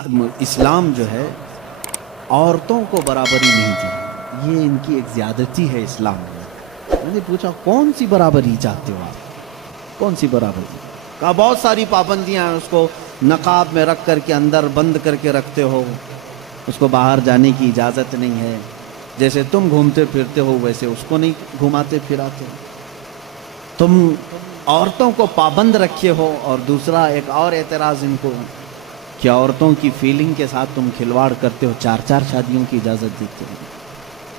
اسلام جو ہے عورتوں کو برابری نہیں دی، یہ ان کی ایک زیادتی ہے اسلام میں نے پوچھا کون سی برابری چاہتے ہو آپ، کون سی برابری؟ کہا بہت ساری پابندیاں ہیں، اس کو نقاب میں رکھ کر کے اندر بند کر کے رکھتے ہو، اس کو باہر جانے کی اجازت نہیں ہے، جیسے تم گھومتے پھرتے ہو ویسے اس کو نہیں گھماتے پھراتے، تم عورتوں کو پابند رکھے ہو۔ اور دوسرا ایک اور اعتراض ان کو کہ عورتوں کی فیلنگ کے ساتھ تم کھلواڑ کرتے ہو، چار چار شادیوں کی اجازت دیتے ہو۔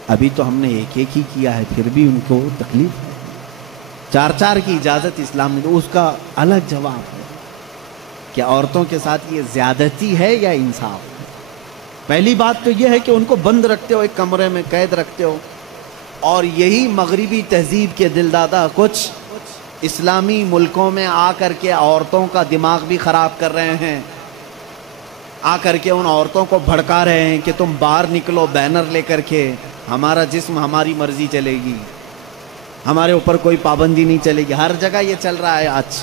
ابھی تو ہم نے ایک ایک ہی کیا ہے، پھر بھی ان کو تکلیف ہے، چار چار کی اجازت اسلام نے، اس کا الگ جواب ہے کہ عورتوں کے ساتھ یہ زیادتی ہے یا انصاف ہے۔ پہلی بات تو یہ ہے کہ ان کو بند رکھتے ہو، ایک کمرے میں قید رکھتے ہو، اور یہی مغربی تہذیب کے دل دادا کچھ اسلامی ملکوں میں آ کر کے عورتوں کا دماغ بھی خراب کر رہے ہیں، آ کر کے ان عورتوں کو بھڑکا رہے ہیں کہ تم باہر نکلو بینر لے کر کے، ہمارا جسم ہماری مرضی چلے گی، ہمارے اوپر کوئی پابندی نہیں چلے گی۔ ہر جگہ یہ چل رہا ہے آج،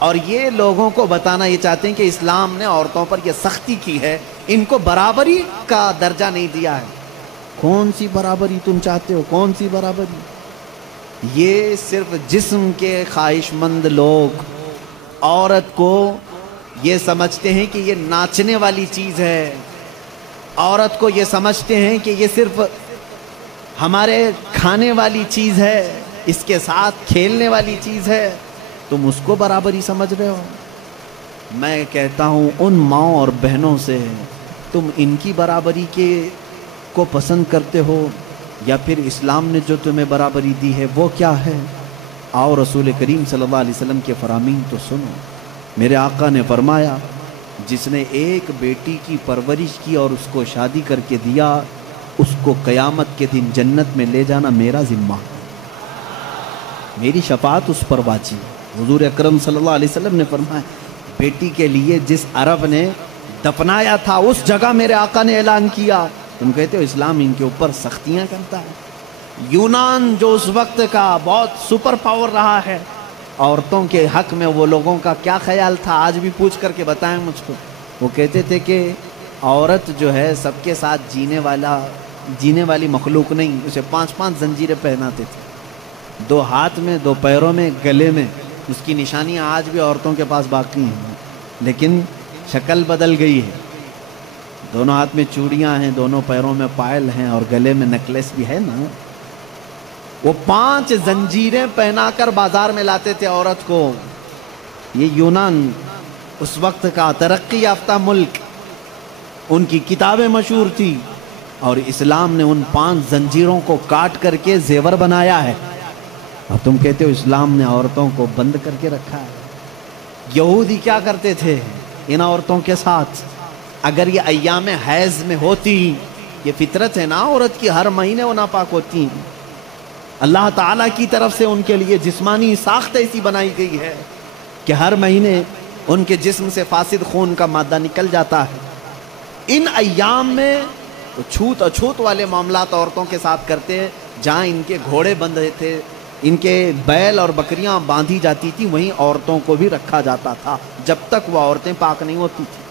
اور یہ لوگوں کو بتانا یہ چاہتے ہیں کہ اسلام نے عورتوں پر یہ سختی کی ہے، ان کو برابری کا درجہ نہیں دیا ہے۔ کون سی برابری تم چاہتے ہو، کون سی برابری؟ یہ صرف جسم کے خواہش مند لوگ عورت کو یہ سمجھتے ہیں کہ یہ ناچنے والی چیز ہے، عورت کو یہ سمجھتے ہیں کہ یہ صرف ہمارے کھانے والی چیز ہے، اس کے ساتھ کھیلنے والی چیز ہے، تم اس کو برابری سمجھ رہے ہو۔ میں کہتا ہوں ان ماؤں اور بہنوں سے، تم ان کی برابری کو پسند کرتے ہو یا پھر اسلام نے جو تمہیں برابری دی ہے وہ کیا ہے؟ آؤ رسول کریم صلی اللہ علیہ وسلم کے فرامین تو سنو۔ میرے آقا نے فرمایا جس نے ایک بیٹی کی پرورش کی اور اس کو شادی کر کے دیا، اس کو قیامت کے دن جنت میں لے جانا میرا ذمہ، میری شفاعت اس پر واجب۔ حضور اکرم صلی اللہ علیہ وسلم نے فرمایا بیٹی کے لیے جس عرب نے دفنایا تھا اس جگہ میرے آقا نے اعلان کیا۔ تم کہتے ہو اسلام ان کے اوپر سختیاں کرتا ہے۔ یونان جو اس وقت کا بہت سپر پاور رہا ہے، عورتوں کے حق میں وہ لوگوں کا کیا خیال تھا آج بھی پوچھ کر کے بتائیں مجھ کو۔ وہ کہتے تھے کہ عورت جو ہے سب کے ساتھ جینے والی مخلوق نہیں، اسے 5 زنجیریں پہناتے تھے، 2 ہاتھ میں، 2 پیروں میں، گلے میں۔ اس کی نشانیاں آج بھی عورتوں کے پاس باقی ہیں، لیکن شکل بدل گئی ہے۔ دونوں ہاتھ میں چوڑیاں ہیں، دونوں پیروں میں پائل ہیں، اور گلے میں نیکلیس بھی ہے نا۔ وہ 5 زنجیریں پہنا کر بازار میں لاتے تھے عورت کو۔ یہ یونان اس وقت کا ترقی یافتہ ملک، ان کی کتابیں مشہور تھی، اور اسلام نے ان 5 زنجیروں کو کاٹ کر کے زیور بنایا ہے، اور تم کہتے ہو اسلام نے عورتوں کو بند کر کے رکھا ہے۔ یہودی کیا کرتے تھے ان عورتوں کے ساتھ؟ اگر یہ ایام حیض میں ہوتی، یہ فطرت ہے نا عورت کی، ہر مہینے وہ ناپاک ہوتی ہیں، اللہ تعالیٰ کی طرف سے ان کے لیے جسمانی ساخت ایسی بنائی گئی ہے کہ ہر مہینے ان کے جسم سے فاسد خون کا مادہ نکل جاتا ہے۔ ان ایام میں وہ چھوت اچھوت والے معاملات عورتوں کے ساتھ کرتے ہیں، جہاں ان کے گھوڑے بندھے تھے، ان کے بیل اور بکریاں باندھی جاتی تھی، وہیں عورتوں کو بھی رکھا جاتا تھا جب تک وہ عورتیں پاک نہیں ہوتی تھیں۔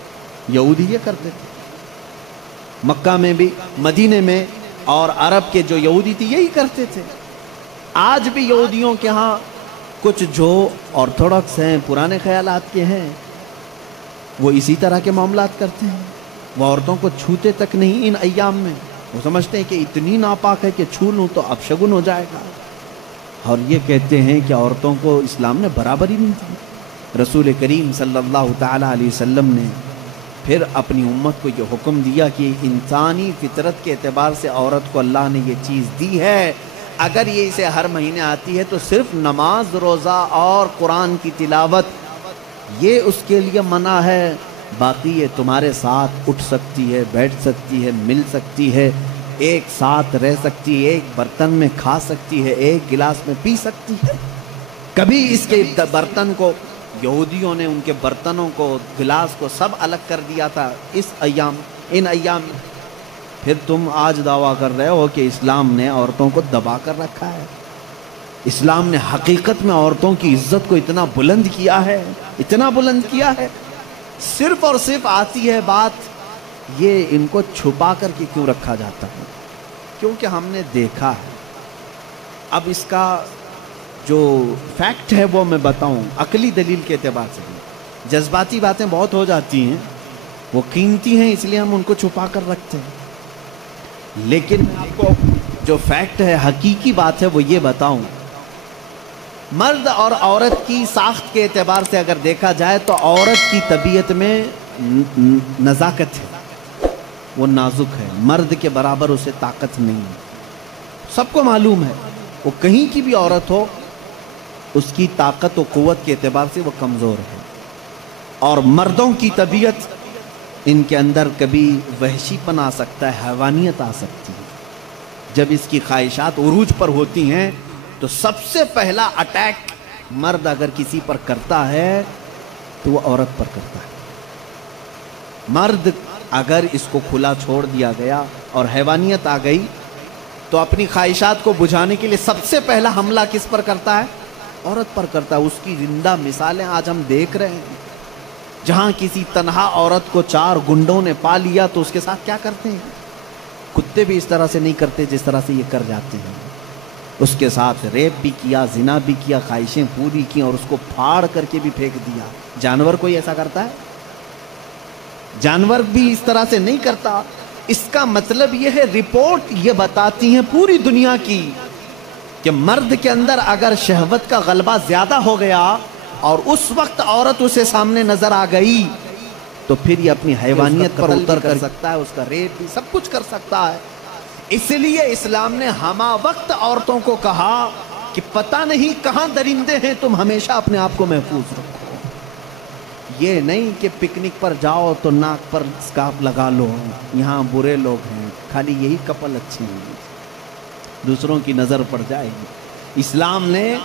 یہودی یہ کرتے تھے، مکہ میں بھی، مدینے میں، اور عرب کے جو یہودی تھی یہی کرتے تھے۔ آج بھی یہودیوں کے ہاں کچھ جو آرتھوڈکس ہیں، پرانے خیالات کے ہیں، وہ اسی طرح کے معاملات کرتے ہیں۔ وہ عورتوں کو چھوتے تک نہیں ان ایام میں، وہ سمجھتے ہیں کہ اتنی ناپاک ہے کہ چھو لوں تو اپشگن ہو جائے گا، اور یہ کہتے ہیں کہ عورتوں کو اسلام نے برابری نہیں دی۔ رسول کریم صلی اللہ تعالیٰ علیہ وسلم نے پھر اپنی امت کو یہ حکم دیا کہ انسانی فطرت کے اعتبار سے عورت کو اللہ نے یہ چیز دی ہے، اگر یہ اسے ہر مہینے آتی ہے تو صرف نماز، روزہ اور قرآن کی تلاوت یہ اس کے لیے منع ہے، باقی یہ تمہارے ساتھ اٹھ سکتی ہے، بیٹھ سکتی ہے، مل سکتی ہے، ایک ساتھ رہ سکتی ہے، ایک برتن میں کھا سکتی ہے، ایک گلاس میں پی سکتی ہے۔ کبھی اس کے برتن کو یہودیوں نے ان کے برتنوں کو، گلاس کو سب الگ کر دیا تھا ان ایام میں۔ پھر تم آج دعویٰ کر رہے ہو کہ اسلام نے عورتوں کو دبا کر رکھا ہے۔ اسلام نے حقیقت میں عورتوں کی عزت کو اتنا بلند کیا ہے، اتنا بلند کیا ہے، صرف اور صرف آتی ہے بات یہ ان کو چھپا کر کے کیوں رکھا جاتا ہے؟ کیونکہ ہم نے دیکھا ہے. اب اس کا جو فیکٹ ہے وہ میں بتاؤں عقلی دلیل کے اعتبار سے. جذباتی باتیں بہت ہو جاتی ہیں، وہ قیمتی ہیں اس لیے ہم ان کو چھپا کر رکھتے ہیں. لیکن میں آپ کو جو فیکٹ ہے، حقیقی بات ہے، وہ یہ بتاؤں. مرد اور عورت کی ساخت کے اعتبار سے اگر دیکھا جائے تو عورت کی طبیعت میں نزاکت ہے، وہ نازک ہے. مرد کے برابر اسے طاقت نہیں ہے. سب کو معلوم ہے وہ کہیں کی بھی عورت ہو، اس کی طاقت و قوت کے اعتبار سے وہ کمزور ہے. اور مردوں کی طبیعت، ان کے اندر کبھی وحشی پن آ سکتا ہے، حیوانیت آ سکتی ہے. جب اس کی خواہشات عروج پر ہوتی ہیں تو سب سے پہلا اٹیک مرد اگر کسی پر کرتا ہے تو وہ عورت پر کرتا ہے. مرد اگر اس کو کھلا چھوڑ دیا گیا اور حیوانیت آ گئی تو اپنی خواہشات کو بجھانے کے لیے سب سے پہلا حملہ کس پر کرتا ہے؟ عورت پر کرتا ہے. اس کی زندہ مثالیں آج ہم دیکھ رہے ہیں. جہاں کسی تنہا عورت کو 4 گنڈوں نے پا لیا تو اس کے ساتھ کیا کرتے ہیں؟ کتے بھی اس طرح سے نہیں کرتے جس طرح سے یہ کر جاتے ہیں. اس کے ساتھ ریپ بھی کیا، زنا بھی کیا، خواہشیں پوری کی اور اس کو پھاڑ کر کے بھی پھینک دیا. جانور کوئی ایسا کرتا ہے؟ جانور بھی اس طرح سے نہیں کرتا. اس کا مطلب یہ ہے، رپورٹ یہ بتاتی ہیں پوری دنیا کی کہ مرد کے اندر اگر شہوت کا غلبہ زیادہ ہو گیا اور اس وقت عورت اسے سامنے نظر آ گئی تو پھر یہ اپنی حیوانیت پر اتر کر سکتا ہے، اس کا ریپ بھی سب کچھ کر سکتا ہے. اس لیے اسلام نے ہمہ وقت عورتوں کو کہا کہ پتہ نہیں کہاں درندے ہیں، تم ہمیشہ اپنے آپ کو محفوظ رکھو. یہ نہیں کہ پکنک پر جاؤ تو ناک پر اسکارف لگا لو، یہاں برے لوگ ہیں، خالی یہی کپل اچھی ہیں، دوسروں کی نظر پڑ جائے گی. اسلام نے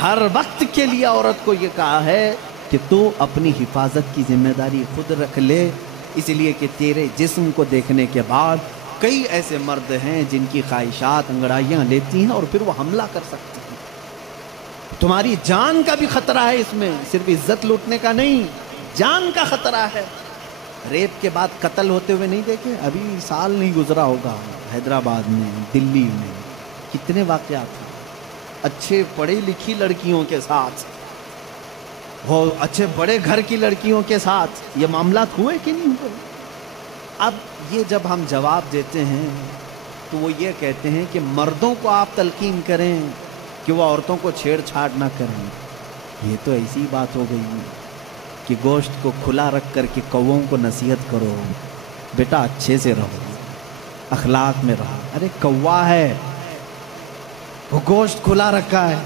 ہر وقت کے لیے عورت کو یہ کہا ہے کہ تو اپنی حفاظت کی ذمہ داری خود رکھ لے، اس لیے کہ تیرے جسم کو دیکھنے کے بعد کئی ایسے مرد ہیں جن کی خواہشات انگڑائیاں لیتی ہیں اور پھر وہ حملہ کر سکتی ہیں. تمہاری جان کا بھی خطرہ ہے اس میں، صرف عزت لوٹنے کا نہیں، جان کا خطرہ ہے. ریپ کے بعد قتل ہوتے ہوئے نہیں دیکھے؟ ابھی سال نہیں گزرا ہوگا، حیدرآباد میں، دلی میں کتنے واقعات ہیں. اچھے پڑھی لکھی لڑکیوں کے ساتھ، وہ اچھے بڑے گھر کی لڑکیوں کے ساتھ یہ معاملات ہوئے کہ نہیں ہوئے؟ اب یہ جب ہم جواب دیتے ہیں تو وہ یہ کہتے ہیں کہ مردوں کو آپ تلقین کریں کہ وہ عورتوں کو چھیڑ چھاڑ نہ کریں. یہ تو ایسی بات ہو گئی کہ گوشت کو کھلا رکھ کر کے کووں کو نصیحت کرو، بیٹا اچھے سے رہو، اخلاق میں رہو. ارے کوا ہے، وہ گوشت کھلا رکھا ہے.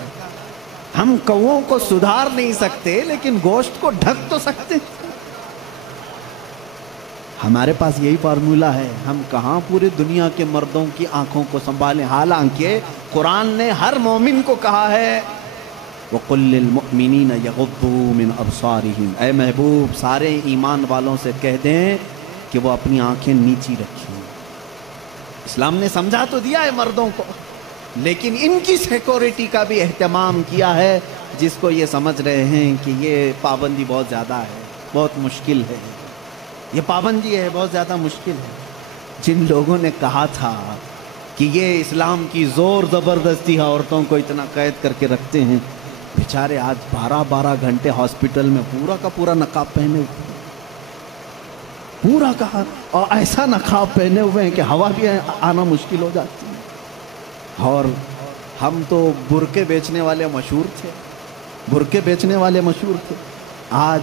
ہم کووں کو سدھار نہیں سکتے لیکن گوشت کو ڈھک تو سکتے. ہمارے پاس یہی فارمولا ہے. ہم کہاں پوری دنیا کے مردوں کی آنکھوں کو سنبھالیں، حالانکہ قرآن نے ہر مومن کو کہا ہے وَقُلْ لِلْمُؤْمِنِينَ يَغُضُّوا مِنْ أَبْصَارِهِمْ، اے محبوب سارے ایمان والوں سے کہہ دیں کہ وہ اپنی آنکھیں نیچی رکھیں. اسلام نے سمجھا تو دیا ہے مردوں کو، لیکن ان کی سیکورٹی کا بھی اہتمام کیا ہے، جس کو یہ سمجھ رہے ہیں کہ یہ پابندی بہت زیادہ ہے، بہت مشکل ہے. یہ پابندی ہے بہت زیادہ مشکل ہے. جن لوگوں نے کہا تھا کہ یہ اسلام کی زور زبردستی عورتوں کو اتنا قید کر کے رکھتے ہیں، بیچارے آج 12 گھنٹے ہاسپٹل میں پورا کا پورا نقاب پہنے ہوئے، پورا کا، اور ایسا نقاب پہنے ہوئے ہیں کہ ہوا بھی آنا مشکل ہو جاتی ہے. اور ہم تو برقعے بیچنے والے مشہور تھے، برقعے بیچنے والے مشہور تھے. آج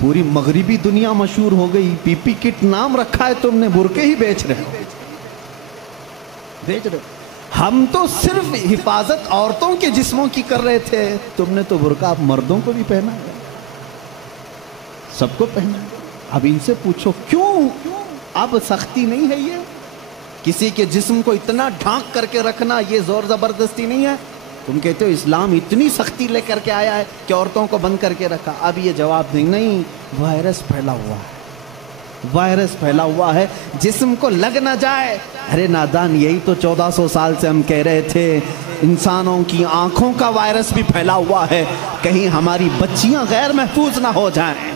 پوری مغربی دنیا مشہور ہو گئی. پی پی کٹ نام رکھا ہے تم نے، برقعے ہی بیچ رہے ہو. ہم تو صرف حفاظت عورتوں کے جسموں کی کر رہے تھے، تم نے تو برقع اب مردوں کو بھی پہنا ہے، سب کو پہنا ہے. اب ان سے پوچھو کیوں اب سختی نہیں ہے؟ یہ کسی کے جسم کو اتنا ڈھانک کر کے رکھنا یہ زور زبردستی نہیں ہے؟ تم کہتے ہو اسلام اتنی سختی لے کر کے آیا ہے کہ عورتوں کو بند کر کے رکھا. اب یہ جواب نہیں، وائرس پھیلا ہوا ہے، وائرس پھیلا ہوا ہے، جسم کو لگ نہ جائے. ارے نادان، یہی تو 1400 سال سے ہم کہہ رہے تھے انسانوں کی آنکھوں کا وائرس بھی پھیلا ہوا ہے، کہیں ہماری بچیاں غیر محفوظ نہ ہو جائیں.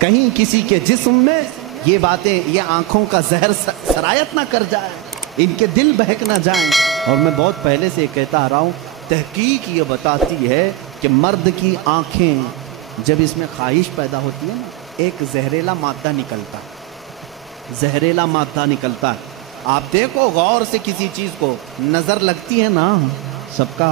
کہیں کسی کے جسم میں یہ باتیں، یہ آنکھوں کا زہر سرایت نہ کر جائے، ان کے دل بہک نہ جائیں۔ اور میں بہت پہلے سے کہتا آ رہا ہوں، تحقیق یہ بتاتی ہے کہ مرد کی آنکھیں جب اس میں خواہش پیدا ہوتی ہے نا، ایک زہریلا مادہ نکلتا ہے، زہریلا مادہ نکلتا ہے۔ آپ دیکھو غور سے کسی چیز کو، نظر لگتی ہے نا، سب کا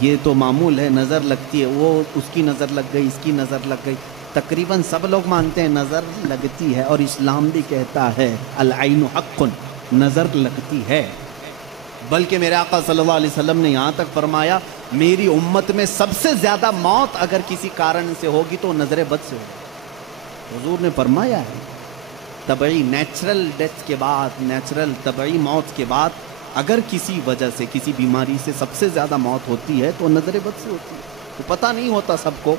یہ تو معمول ہے، نظر لگتی ہے، وہ اس کی نظر لگ گئی، اس کی نظر لگ گئی، تقریباً سب لوگ مانتے ہیں نظر لگتی ہے، اور اسلام بھی کہتا ہے العین حق، نظر لگتی ہے۔ بلکہ میرے آقا صلی اللہ علیہ وسلم نے یہاں تک فرمایا، میری امت میں سب سے زیادہ موت اگر کسی کارن سے ہوگی تو نظر بد سے ہوگی۔ حضور نے فرمایا ہے طبعی نیچرل ڈیتھ کے بعد، نیچرل طبعی موت کے بعد اگر کسی وجہ سے، کسی بیماری سے سب سے زیادہ موت ہوتی ہے تو نظر بد سے ہوتی ہے۔ تو پتہ نہیں ہوتا سب کو،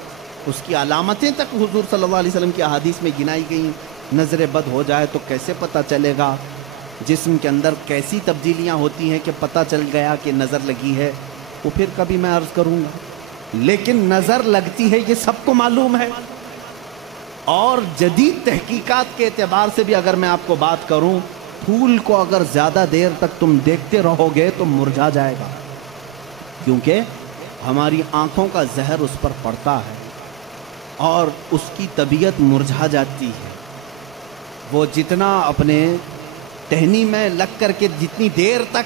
اس کی علامتیں تک حضور صلی اللہ علیہ وسلم کی احادیث میں گنائی گئیں۔ نظر بد ہو جائے تو کیسے پتہ چلے گا؟ جسم کے اندر کیسی تبدیلیاں ہوتی ہیں کہ پتہ چل گیا کہ نظر لگی ہے، وہ پھر کبھی میں عرض کروں گا۔ لیکن نظر لگتی ہے یہ سب کو معلوم ہے، اور جدید تحقیقات کے اعتبار سے بھی اگر میں آپ کو بات کروں، پھول کو اگر زیادہ دیر تک تم دیکھتے رہو گے تو مرجھا جائے گا، کیونکہ ہماری آنکھوں کا زہر اس پر پڑتا ہے اور اس کی طبیعت مرجھا جاتی ہے۔ وہ جتنا اپنے ٹہنی میں لگ کر کے جتنی دیر تک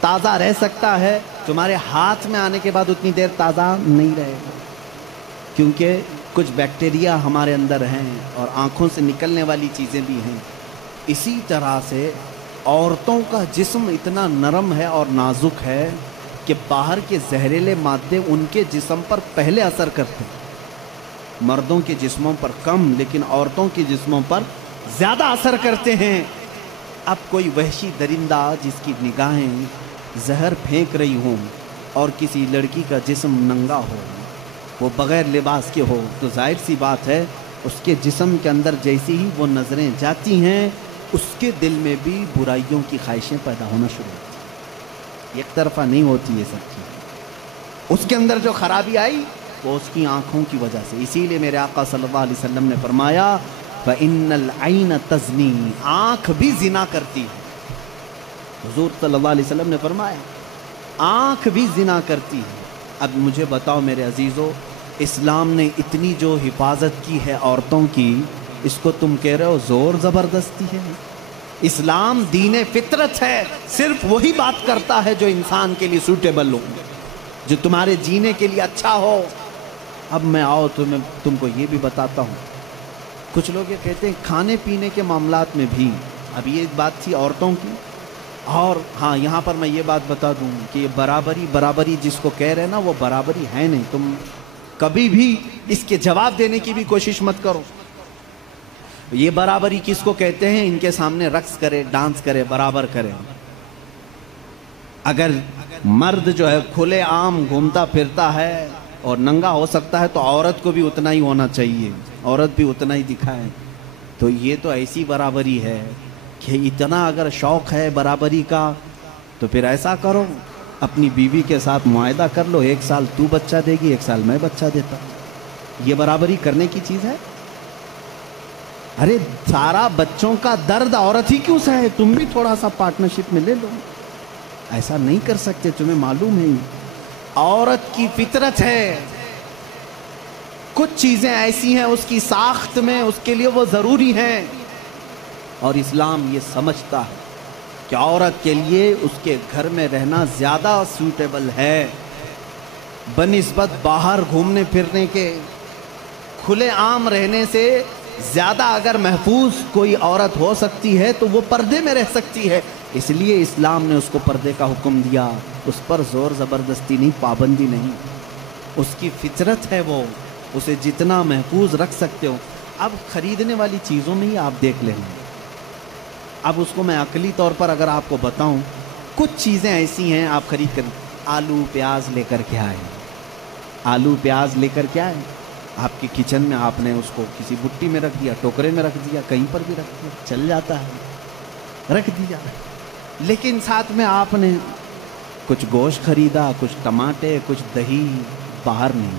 تازہ رہ سکتا ہے، تمہارے ہاتھ میں آنے کے بعد اتنی دیر تازہ نہیں رہے گا، کیونکہ کچھ بیکٹیریا ہمارے اندر ہیں اور آنکھوں سے نکلنے والی چیزیں بھی ہیں۔ اسی طرح سے عورتوں کا جسم اتنا نرم ہے اور نازک ہے کہ باہر کے زہریلے مادے ان کے جسم پر پہلے اثر کرتے ہیں، مردوں کے جسموں پر کم، لیکن عورتوں کے جسموں پر زیادہ اثر کرتے ہیں۔ اب کوئی وحشی درندہ جس کی نگاہیں زہر پھینک رہی ہوں اور کسی لڑکی کا جسم ننگا ہو، وہ بغیر لباس کے ہو، تو ظاہر سی بات ہے اس کے جسم کے اندر جیسی ہی وہ نظریں جاتی ہیں، اس کے دل میں بھی برائیوں کی خواہشیں پیدا ہونا شروع ہوتی ہیں۔ ایک طرفہ نہیں ہوتی یہ سب چیز، اس کے اندر جو خرابی آئی وہ اس کی آنکھوں کی وجہ سے۔ اسی لیے میرے آقا صلی اللہ علیہ وسلم نے فرمایا فَإِنَّ الْعَيْنَ تَزْنِي، آنکھ بھی زنا کرتی ہے۔ حضور صلی اللہ علیہ وسلم نے فرمایا آنکھ بھی زنا کرتی ہے۔ اب مجھے بتاؤ میرے عزیزو، اسلام نے اتنی جو حفاظت کی ہے عورتوں کی، اس کو تم کہہ رہے ہو زور زبردستی ہے؟ اسلام دین فطرت ہے، صرف وہی بات کرتا ہے جو انسان کے لیے سوٹیبل ہو، جو تمہارے جینے کے لیے اچھا ہو۔ اب میں آؤ تو میں تم کو یہ بھی بتاتا ہوں، کچھ لوگ یہ کہتے ہیں کھانے پینے کے معاملات میں بھی، اب یہ بات تھی عورتوں کی، اور ہاں یہاں پر میں یہ بات بتا دوں کہ یہ برابری جس کو کہہ رہے ہیں نا، وہ برابری ہے نہیں۔ تم کبھی بھی اس کے جواب دینے کی بھی کوشش مت کرو۔ یہ برابری کس کو کہتے ہیں؟ ان کے سامنے رقص کرے، ڈانس کرے، برابر کرے۔ اگر مرد جو ہے کھلے عام گھومتا پھرتا ہے اور ننگا ہو سکتا ہے تو عورت کو بھی اتنا ہی ہونا چاہیے، عورت بھی اتنا ہی دکھائے۔ تو یہ تو ایسی برابری ہے کہ اتنا اگر شوق ہے برابری کا تو پھر ایسا کرو، اپنی بیوی کے ساتھ معاہدہ کر لو، 1 سال تو بچہ دے گی، 1 سال میں بچہ دیتا۔ یہ برابری کرنے کی چیز ہے؟ ارے سارا بچوں کا درد عورت ہی کیوں سہے؟ تم بھی تھوڑا سا پارٹنرشپ میں لے لو۔ ایسا نہیں کر سکتے، تمہیں معلوم ہے عورت کی فطرت ہے، کچھ چیزیں ایسی ہیں اس کی ساخت میں، اس کے لیے وہ ضروری ہیں، اور اسلام یہ سمجھتا ہے کہ عورت کے لیے اس کے گھر میں رہنا زیادہ سوٹیبل ہے بنسبت باہر گھومنے پھرنے کے۔ کھلے عام رہنے سے زیادہ اگر محفوظ کوئی عورت ہو سکتی ہے تو وہ پردے میں رہ سکتی ہے، اس لیے اسلام نے اس کو پردے کا حکم دیا۔ اس پر زور زبردستی نہیں، پابندی نہیں، اس کی فطرت ہے، وہ اسے جتنا محفوظ رکھ سکتے ہو۔ اب خریدنے والی چیزوں میں ہی آپ دیکھ لیں، اب اس کو میں عقلی طور پر اگر آپ کو بتاؤں، کچھ چیزیں ایسی ہیں آپ خرید کر، آلو پیاز لے کر کے آئے، آلو پیاز لے کر کے آئے، آپ کی کچن میں آپ نے اس کو کسی بٹی میں رکھ دیا، ٹوکرے میں رکھ دیا، کہیں پر بھی رکھ دیا، چل جاتا ہے، رکھ دیا۔ لیکن ساتھ میں آپ نے کچھ گوشت خریدا، کچھ ٹماٹے، کچھ دہی، باہر نہیں،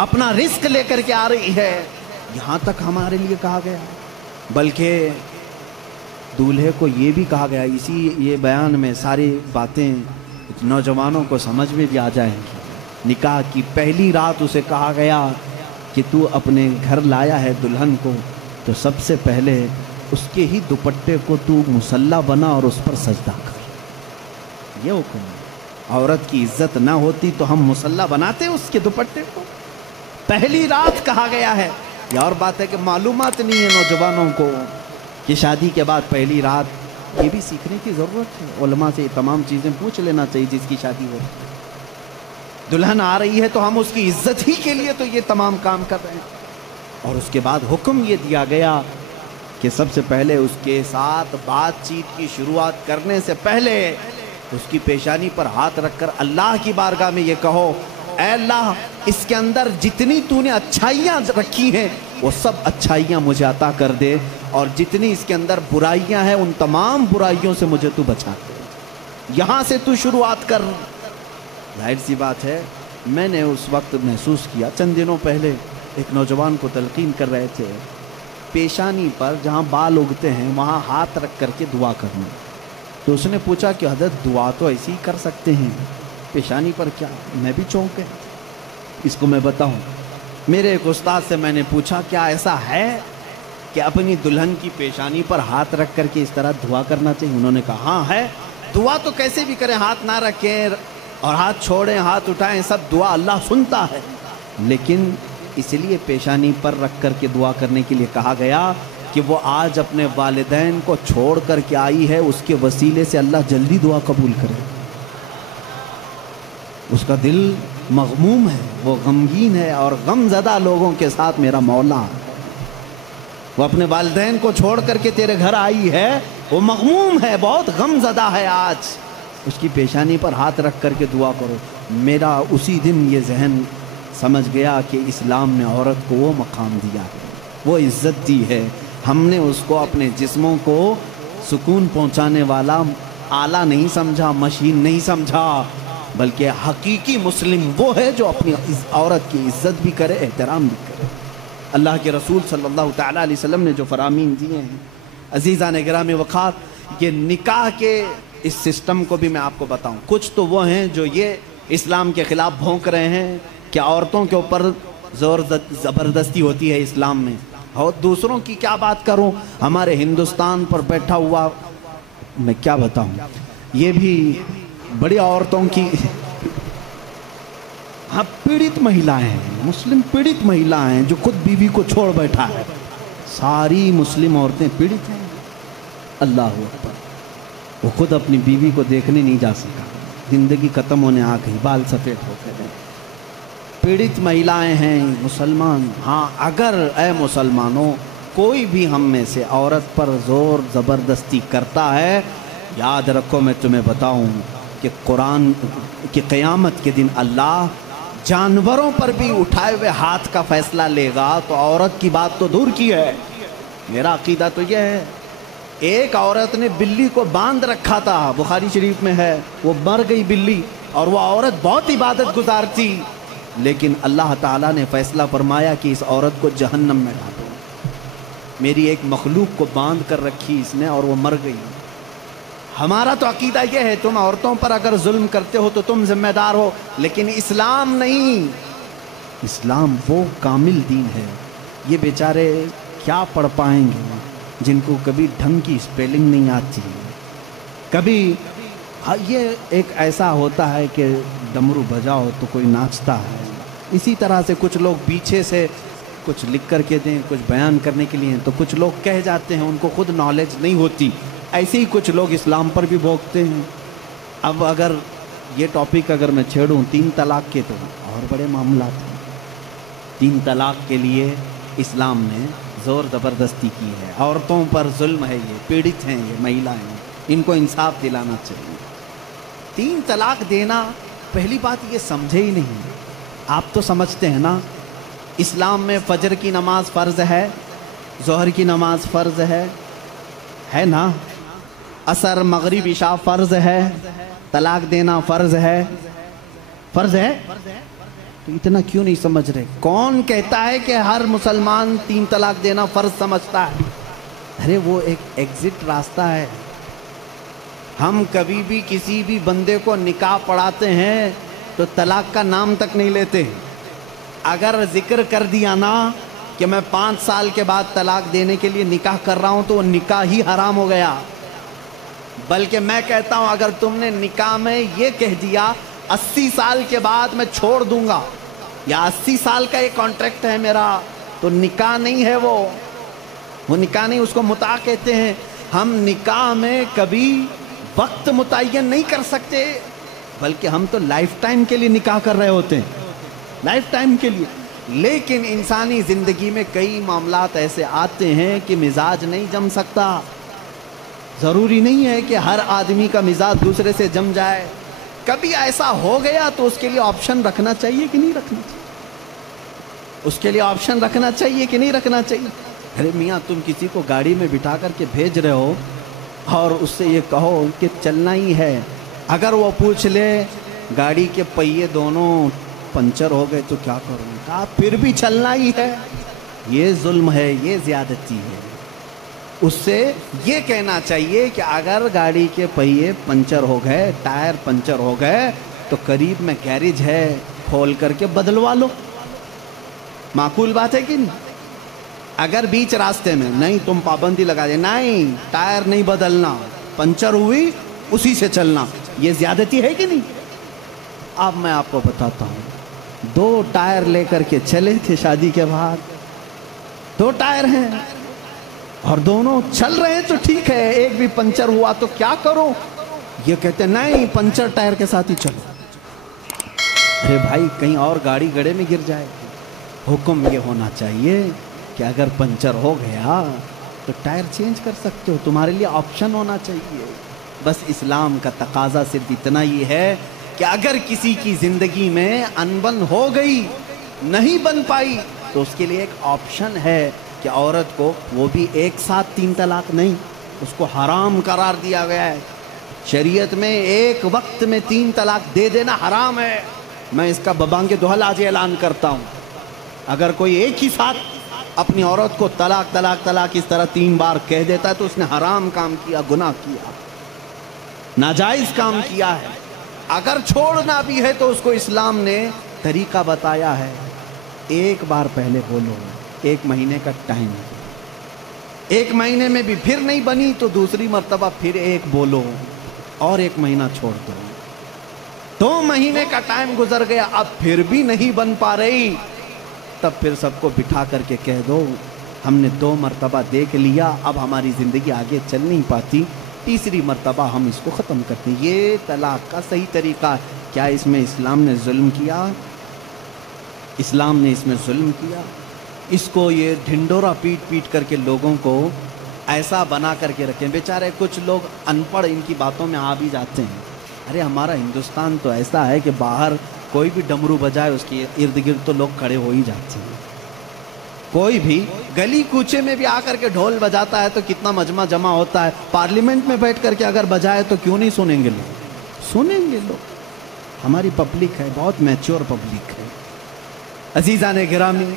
اپنا رزق لے کر کے آ رہی ہے، یہاں تک ہمارے لیے کہا گیا، بلکہ دولہے کو یہ بھی کہا گیا، یہ بیان میں ساری باتیں نوجوانوں کو سمجھ میں بھی آ جائیں گی۔ نکاح کی پہلی رات اسے کہا گیا کہ تو اپنے گھر لایا ہے دلہن کو، تو سب سے پہلے اس کے ہی دوپٹے کو تو مصلی بنا اور اس پر سجدہ کر۔ یہ حکم ہے۔ عورت کی عزت نہ ہوتی تو ہم مصلی بناتے اس کے دوپٹے کو؟ پہلی رات کہا گیا ہے۔ یہ اور بات ہے کہ معلومات نہیں ہے نوجوانوں کو کہ شادی کے بعد پہلی رات، یہ بھی سیکھنے کی ضرورت ہے۔ علماء سے یہ تمام چیزیں پوچھ لینا چاہیے جس کی شادی ہو رہی ہے۔ دلہن آ رہی ہے تو ہم اس کی عزت ہی کے لیے تو یہ تمام کام کر رہے ہیں۔ اور اس کے بعد حکم یہ دیا گیا کہ سب سے پہلے اس کے ساتھ بات چیت کی شروعات کرنے سے پہلے اس کی پیشانی پر ہاتھ رکھ کر اللہ کی بارگاہ میں یہ کہو، اے اللہ، اس کے اندر جتنی تو نے اچھائیاں رکھی ہیں وہ سب اچھائیاں مجھے عطا کر دے، اور جتنی اس کے اندر برائیاں ہیں ان تمام برائیوں سے مجھے تو بچا دے۔ یہاں سے تو شروعات کر۔ ظاہر سی بات ہے، میں نے اس وقت محسوس کیا، چند دنوں پہلے ایک نوجوان کو تلقین کر رہے تھے، پیشانی پر جہاں بال اگتے ہیں وہاں ہاتھ رکھ کر کے دعا کرنا۔ تو اس نے پوچھا کہ حضرت دعا تو ایسی ہی کر سکتے ہیں، پیشانی پر کیا؟ میں بھی چونک گیا۔ اس کو میں بتاؤں، میرے ایک استاد سے میں نے پوچھا کیا ایسا ہے کہ اپنی دلہن کی پیشانی پر ہاتھ رکھ کر کے اس طرح دعا کرنا چاہیے؟ انہوں نے کہا ہاں ہے۔ دعا تو کیسے بھی کریں، ہاتھ نہ رکھیں اور ہاتھ چھوڑیں، ہاتھ اٹھائیں، سب دعا اللہ سنتا ہے، لیکن اس لیے پیشانی پر رکھ کر کے دعا کرنے کے لیے کہا گیا کہ وہ آج اپنے والدین کو چھوڑ کر کے آئی ہے، اس کے وسیلے سے اللہ جلدی دعا قبول کرے۔ اس کا دل مغموم ہے، وہ غمگین ہے، اور غم زدہ لوگوں کے ساتھ میرا مولا، وہ اپنے والدین کو چھوڑ کر کے تیرے گھر آئی ہے، وہ مغموم ہے، بہت غم زدہ ہے، آج اس کی پیشانی پر ہاتھ رکھ کر کے دعا کرو۔ میرا اسی دن یہ ذہن سمجھ گیا کہ اسلام نے عورت کو وہ مقام دیا ہے، وہ عزت دی ہے۔ ہم نے اس کو اپنے جسموں کو سکون پہنچانے والا آلہ نہیں سمجھا، مشین نہیں سمجھا، بلکہ حقیقی مسلم وہ ہے جو اپنی عورت کی عزت بھی کرے، احترام بھی کرے۔ اللہ کے رسول صلی اللہ تعالیٰ علیہ وسلم نے جو فرامین دیے ہیں، عزیزان گرامی وقار، یہ نکاح کے اس سسٹم کو بھی میں آپ کو بتاؤں۔ کچھ تو وہ ہیں جو یہ اسلام کے خلاف بھونک رہے ہیں کہ عورتوں کے اوپر زور زبردستی ہوتی ہے اسلام میں، اور دوسروں کی کیا بات کروں، ہمارے ہندوستان پر بیٹھا ہوا میں کیا بتاؤں، یہ بھی بڑی عورتوں کی ہاں پیڑت مہیلائیں ہیں، مسلم پیڑت مہیلائیں ہیں جو خود بیوی کو چھوڑ بیٹھا ہے۔ ساری مسلم عورتیں پیڑت ہیں، اللہ اکبر۔ وہ خود اپنی بیوی کو دیکھنے نہیں جا سکا، زندگی ختم ہونے آ گئی، بال سفید ہو گئے، پیڑت مہیلائیں ہیں مسلمان۔ ہاں اگر اے مسلمانوں کوئی بھی ہم میں سے عورت پر زور زبردستی کرتا ہے، یاد رکھو میں تمہیں بتاؤں کہ قرآن کی قیامت کے دن اللہ جانوروں پر بھی اٹھائے ہوئے ہاتھ کا فیصلہ لے گا، تو عورت کی بات تو دور کی ہے۔ میرا عقیدہ تو یہ ہے، ایک عورت نے بلی کو باندھ رکھا تھا، بخاری شریف میں ہے، وہ مر گئی بلی، اور وہ عورت بہت عبادت گزار تھی، لیکن اللہ تعالیٰ نے فیصلہ فرمایا کہ اس عورت کو جہنم میں ڈالو۔ میری ایک مخلوق کو باندھ کر رکھی اس نے اور وہ مر گئی۔ ہمارا تو عقیدہ یہ ہے تم عورتوں پر اگر ظلم کرتے ہو تو تم ذمہ دار ہو، لیکن اسلام نہیں۔ اسلام وہ کامل دین ہے۔ یہ بیچارے کیا پڑھ پائیں گے جن کو کبھی ڈھنگ کی اسپیلنگ نہیں آتی، کبھی یہ ایک ایسا ہوتا ہے کہ ڈمرو بجاؤ تو کوئی ناچتا ہے، اسی طرح سے کچھ لوگ پیچھے سے کچھ لکھ کر کے دیں، کچھ بیان کرنے کے لیے، تو کچھ لوگ کہہ جاتے ہیں، ان کو خود نالج نہیں ہوتی۔ ایسے ہی کچھ لوگ اسلام پر بھی بھونکتے ہیں۔ اب اگر یہ ٹاپک اگر میں چھیڑوں 3 طلاق کے، تو اور بڑے معاملات ہیں۔ 3 طلاق کے لیے اسلام نے زور زبردستی کی ہے، عورتوں پر ظلم ہے، یہ پیڑت ہیں، یہ مہیلائیں ہیں، ان کو انصاف دلانا چاہیے۔ 3 طلاق دینا، پہلی بات یہ سمجھے ہی نہیں۔ آپ تو سمجھتے ہیں نا، اسلام میں فجر کی نماز فرض ہے، ظہر کی نماز فرض ہے نا، عصر مغرب عشاء فرض ہے، طلاق دینا فرض ہے، فرض ہے، تو اتنا کیوں نہیں سمجھ رہے؟ کون کہتا ہے کہ ہر مسلمان 3 طلاق دینا فرض سمجھتا ہے؟ ارے وہ ایک ایگزٹ راستہ ہے. ہم کبھی بھی کسی بھی بندے کو نکاح پڑھاتے ہیں تو طلاق کا نام تک نہیں لیتے. اگر ذکر کر دیا نا کہ میں 5 سال کے بعد طلاق دینے کے لیے نکاح کر رہا ہوں تو وہ نکاح ہی حرام ہو گیا. بلکہ میں کہتا ہوں اگر تم نے نکاح میں یہ کہہ دیا 80 سال کے بعد میں چھوڑ دوں گا یا 80 سال کا یہ کانٹریکٹ ہے میرا، تو نکاح نہیں ہے وہ نکاح نہیں، اس کو متاع کہتے ہیں. ہم نکاح میں کبھی وقت متعین نہیں کر سکتے، بلکہ ہم تو لائف ٹائم کے لیے نکاح کر رہے ہوتے ہیں، لائف ٹائم کے لیے. لیکن انسانی زندگی میں کئی معاملات ایسے آتے ہیں کہ مزاج نہیں جم سکتا. ضروری نہیں ہے کہ ہر آدمی کا مزاج دوسرے سے جم جائے. کبھی ایسا ہو گیا تو اس کے لیے آپشن رکھنا چاہیے کہ نہیں رکھنا چاہیے؟ اس کے لیے آپشن رکھنا چاہیے کہ نہیں رکھنا چاہیے؟ ارے میاں تم کسی کو گاڑی میں بٹھا کر کے بھیج رہے ہو اور اس سے یہ کہو کہ چلنا ہی ہے، اگر وہ پوچھ لے گاڑی کے پہیے دونوں پنچر ہو گئے تو کیا کروں؟ کہا پھر بھی چلنا ہی ہے. یہ ظلم ہے، یہ زیادتی ہے. اس سے یہ کہنا چاہیے کہ اگر گاڑی کے پہیے پنچر ہو گئے، ٹائر پنچر ہو گئے تو قریب میں گیریج ہے، کھول کر کے بدلوا لو. معقول بات ہے کہ نہیں؟ اگر بیچ راستے میں نہیں تم پابندی لگا دے، نہیں ٹائر نہیں بدلنا، پنچر ہوئی اسی سے چلنا، یہ زیادتی ہے کہ نہیں؟ اب میں آپ کو بتاتا ہوں، 2 ٹائر لے کر کے چلے تھے شادی کے بعد، 2 ٹائر ہیں اور دونوں چل رہے ہیں تو ٹھیک ہے، ایک بھی پنچر ہوا تو کیا کرو؟ یہ کہتے نہیں پنچر ٹائر کے ساتھ ہی چلو. ارے بھائی کہیں اور گاڑی گڑے میں گر جائے. حکم یہ ہونا چاہیے کہ اگر پنچر ہو گیا تو ٹائر چینج کر سکتے ہو، تمہارے لیے آپشن ہونا چاہیے. بس اسلام کا تقاضا صرف اتنا ہی ہے کہ اگر کسی کی زندگی میں انبن ہو گئی، نہیں بن پائی، تو اس کے لیے ایک آپشن ہے کہ عورت کو وہ بھی ایک ساتھ 3 طلاق نہیں، اس کو حرام قرار دیا گیا ہے. شریعت میں ایک وقت میں 3 طلاق دے دینا حرام ہے. میں اس کا ببانگ دہل آج اعلان کرتا ہوں. اگر کوئی ایک ہی ساتھ اپنی عورت کو طلاق طلاق طلاق اس طرح 3 بار کہہ دیتا ہے تو اس نے حرام کام کیا، گناہ کیا، ناجائز کام کیا ہے. اگر چھوڑنا بھی ہے تو اس کو اسلام نے طریقہ بتایا ہے. 1 بار پہلے بولو، 1 مہینے کا ٹائم ہے، 1 مہینے میں بھی پھر نہیں بنی تو دوسری مرتبہ پھر 1 بولو اور 1 مہینہ چھوڑ دو. 2 مہینے کا ٹائم گزر گیا، اب پھر بھی نہیں بن پا رہی، تب پھر سب کو بٹھا کر کے کہہ دو ہم نے 2 مرتبہ دیکھ لیا، اب ہماری زندگی آگے چل نہیں پاتی، تیسری مرتبہ ہم اس کو ختم کرتے ہیں. یہ طلاق کا صحیح طریقہ ہے. کیا اس میں اسلام نے ظلم کیا؟ اسلام نے اس میں ظلم کیا؟ اس کو یہ ڈھنڈورا پیٹ پیٹ کر کے لوگوں کو ایسا بنا کر کے رکھیں. بیچارے کچھ لوگ ان پڑھ ان کی باتوں میں آ بھی جاتے ہیں. ارے ہمارا ہندوستان تو ایسا ہے کہ باہر کوئی بھی ڈمرو بجائے اس کے ارد گرد تو لوگ کھڑے ہو ہی جاتے ہیں. کوئی بھی گلی کوچے میں بھی آ کر کے ڈھول بجاتا ہے تو کتنا مجمع جمع ہوتا ہے. پارلیمنٹ میں بیٹھ کر کے اگر بجائے تو کیوں نہیں سنیں گے لوگ؟ سنیں گے لوگ. ہماری پبلک ہے، بہت میچور پبلک ہے. عزیزان گرامی،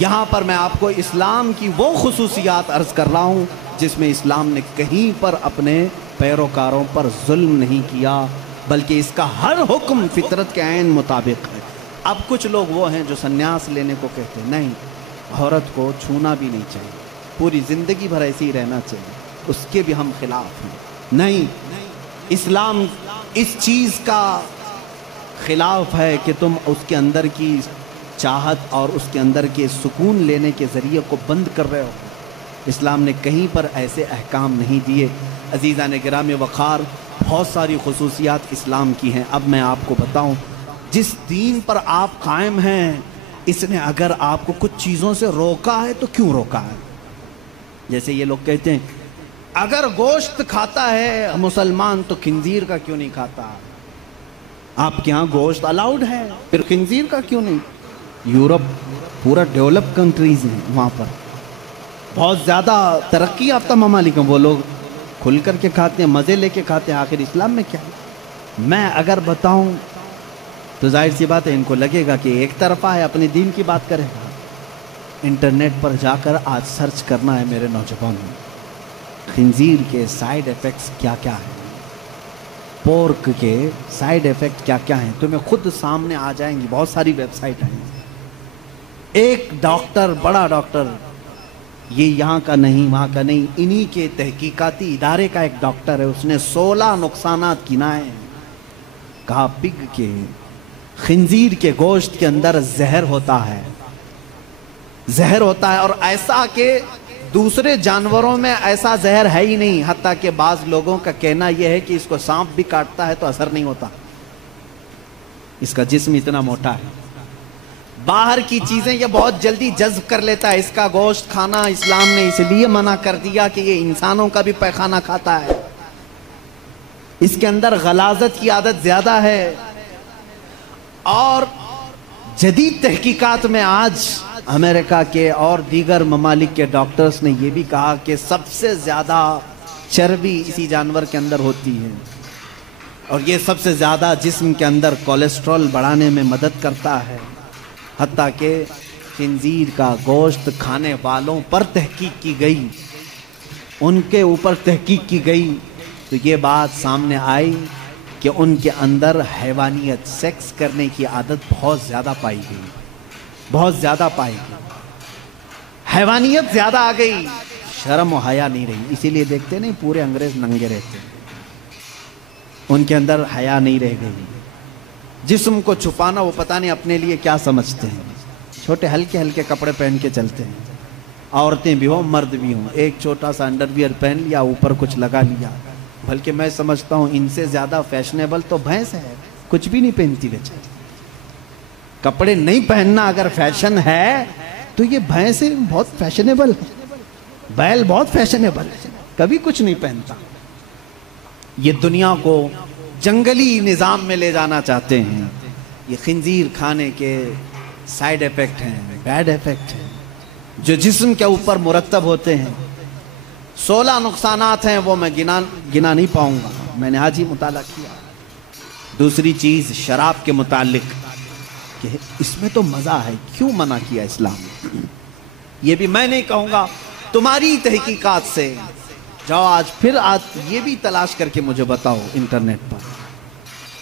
یہاں پر میں آپ کو اسلام کی وہ خصوصیات عرض کر رہا ہوں جس میں اسلام نے کہیں پر اپنے پیروکاروں پر ظلم نہیں کیا، بلکہ اس کا ہر حکم فطرت کے عین مطابق ہے. اب کچھ لوگ وہ ہیں جو سنیاس لینے کو کہتے ہیں، نہیں عورت کو چھونا بھی نہیں چاہیے، پوری زندگی بھر ایسے ہی رہنا چاہیے، اس کے بھی ہم خلاف ہیں. نہیں، اسلام اس چیز کا خلاف ہے کہ تم اس کے اندر کی چاہت اور اس کے اندر کے سکون لینے کے ذریعے کو بند کر رہے ہو. اسلام نے کہیں پر ایسے احکام نہیں دیے. عزیزان گرامی وقار، بہت ساری خصوصیات اسلام کی ہیں. اب میں آپ کو بتاؤں، جس دین پر آپ قائم ہیں اس نے اگر آپ کو کچھ چیزوں سے روکا ہے تو کیوں روکا ہے؟ جیسے یہ لوگ کہتے ہیں اگر گوشت کھاتا ہے مسلمان تو خنزیر کا کیوں نہیں کھاتا؟ آپ کے ہاں گوشت الاؤڈ ہے، پھر خنزیر کا کیوں نہیں؟ یورپ پورا ڈیولپ کنٹریز ہیں، وہاں پر بہت زیادہ ترقی یافتہ ممالک ہیں، وہ لوگ کھل کر کے کھاتے ہیں، مزے لے کے کھاتے ہیں. آخر اسلام میں کیا ہے؟ میں اگر بتاؤں تو ظاہر سی بات ہے ان کو لگے گا کہ ایک طرفہ ہے، اپنے دین کی بات کرے گا۔ انٹرنیٹ پر جا کر آج سرچ کرنا ہے میرے نوجوانوں، خنزیر کے سائیڈ ایفیکٹس کیا کیا ہیں، پورک کے سائیڈ ایفیکٹ کیا کیا ہیں، تمہیں خود سامنے آ جائیں گی۔ بہت ساری ویب سائٹ ہیں۔ ایک ڈاکٹر، بڑا ڈاکٹر، یہ یہاں کا نہیں وہاں کا نہیں، انہی کے تحقیقاتی ادارے کا ایک ڈاکٹر ہے، اس نے 16 نقصانات گنائے ہیں۔ کہا پگ کے، خنزیر کے گوشت کے اندر زہر ہوتا ہے، زہر ہوتا ہے، اور ایسا کہ دوسرے جانوروں میں ایسا زہر ہے ہی نہیں، حتیٰ کہ بعض لوگوں کا کہنا یہ ہے کہ اس کو سانپ بھی کاٹتا ہے تو اثر نہیں ہوتا، اس کا جسم اتنا موٹا ہے۔ باہر کی چیزیں یہ بہت جلدی جذب کر لیتا ہے، اس کا گوشت کھانا اسلام نے اس لیے منع کر دیا کہ یہ انسانوں کا بھی پیخانہ کھاتا ہے، اس کے اندر غلاظت کی عادت زیادہ ہے۔ اور جدید تحقیقات میں آج امریکہ کے اور دیگر ممالک کے ڈاکٹرز نے یہ بھی کہا کہ سب سے زیادہ چربی اسی جانور کے اندر ہوتی ہے، اور یہ سب سے زیادہ جسم کے اندر کولیسٹرول بڑھانے میں مدد کرتا ہے۔ حتیٰ کہ خنزیر کا گوشت کھانے والوں پر تحقیق کی گئی، ان کے اوپر تحقیق کی گئی تو یہ بات سامنے آئی کہ ان کے اندر حیوانیت، سیکس کرنے کی عادت بہت زیادہ پائی گئی، بہت زیادہ پائی گئی، حیوانیت زیادہ آ گئی، شرم و حیا نہیں رہی۔ اسی لیے دیکھتے نہیں پورے انگریز ننگے رہتے ہیں، ان کے اندر حیا نہیں رہ گئی۔ جسم کو چھپانا وہ پتہ نہیں اپنے لیے کیا سمجھتے ہیں، چھوٹے ہلکے ہلکے کپڑے پہن کے چلتے ہیں، عورتیں بھی ہوں مرد بھی ہوں، ایک چھوٹا سا انڈر ویئر پہن لیا، اوپر کچھ لگا لیا۔ بلکہ میں سمجھتا ہوں ان سے زیادہ فیشنیبل تو بھینس ہے، کچھ بھی نہیں پہنتی بیچاری۔ کپڑے نہیں پہننا اگر فیشن ہے تو یہ بھینس بہت فیشنیبل ہے، بیل بہت فیشنیبل ہے، کبھی کچھ نہیں پہنتا۔ یہ دنیا کو جنگلی نظام میں لے جانا چاہتے ہیں۔ یہ خنزیر کھانے کے سائیڈ ایفیکٹ ہیں، بیڈ ایفیکٹ ہیں جو جسم کے اوپر مرتب ہوتے ہیں۔ 16 نقصانات ہیں، وہ میں گنا نہیں پاؤں گا، میں نے آج ہی مطالعہ کیا۔ دوسری چیز شراب کے متعلق کہ اس میں تو مزہ ہے، کیوں منع کیا اسلام نے؟ یہ بھی میں نہیں کہوں گا، تمہاری تحقیقات سے جاؤ آج یہ بھی تلاش کر کے مجھے بتاؤ انٹرنیٹ پر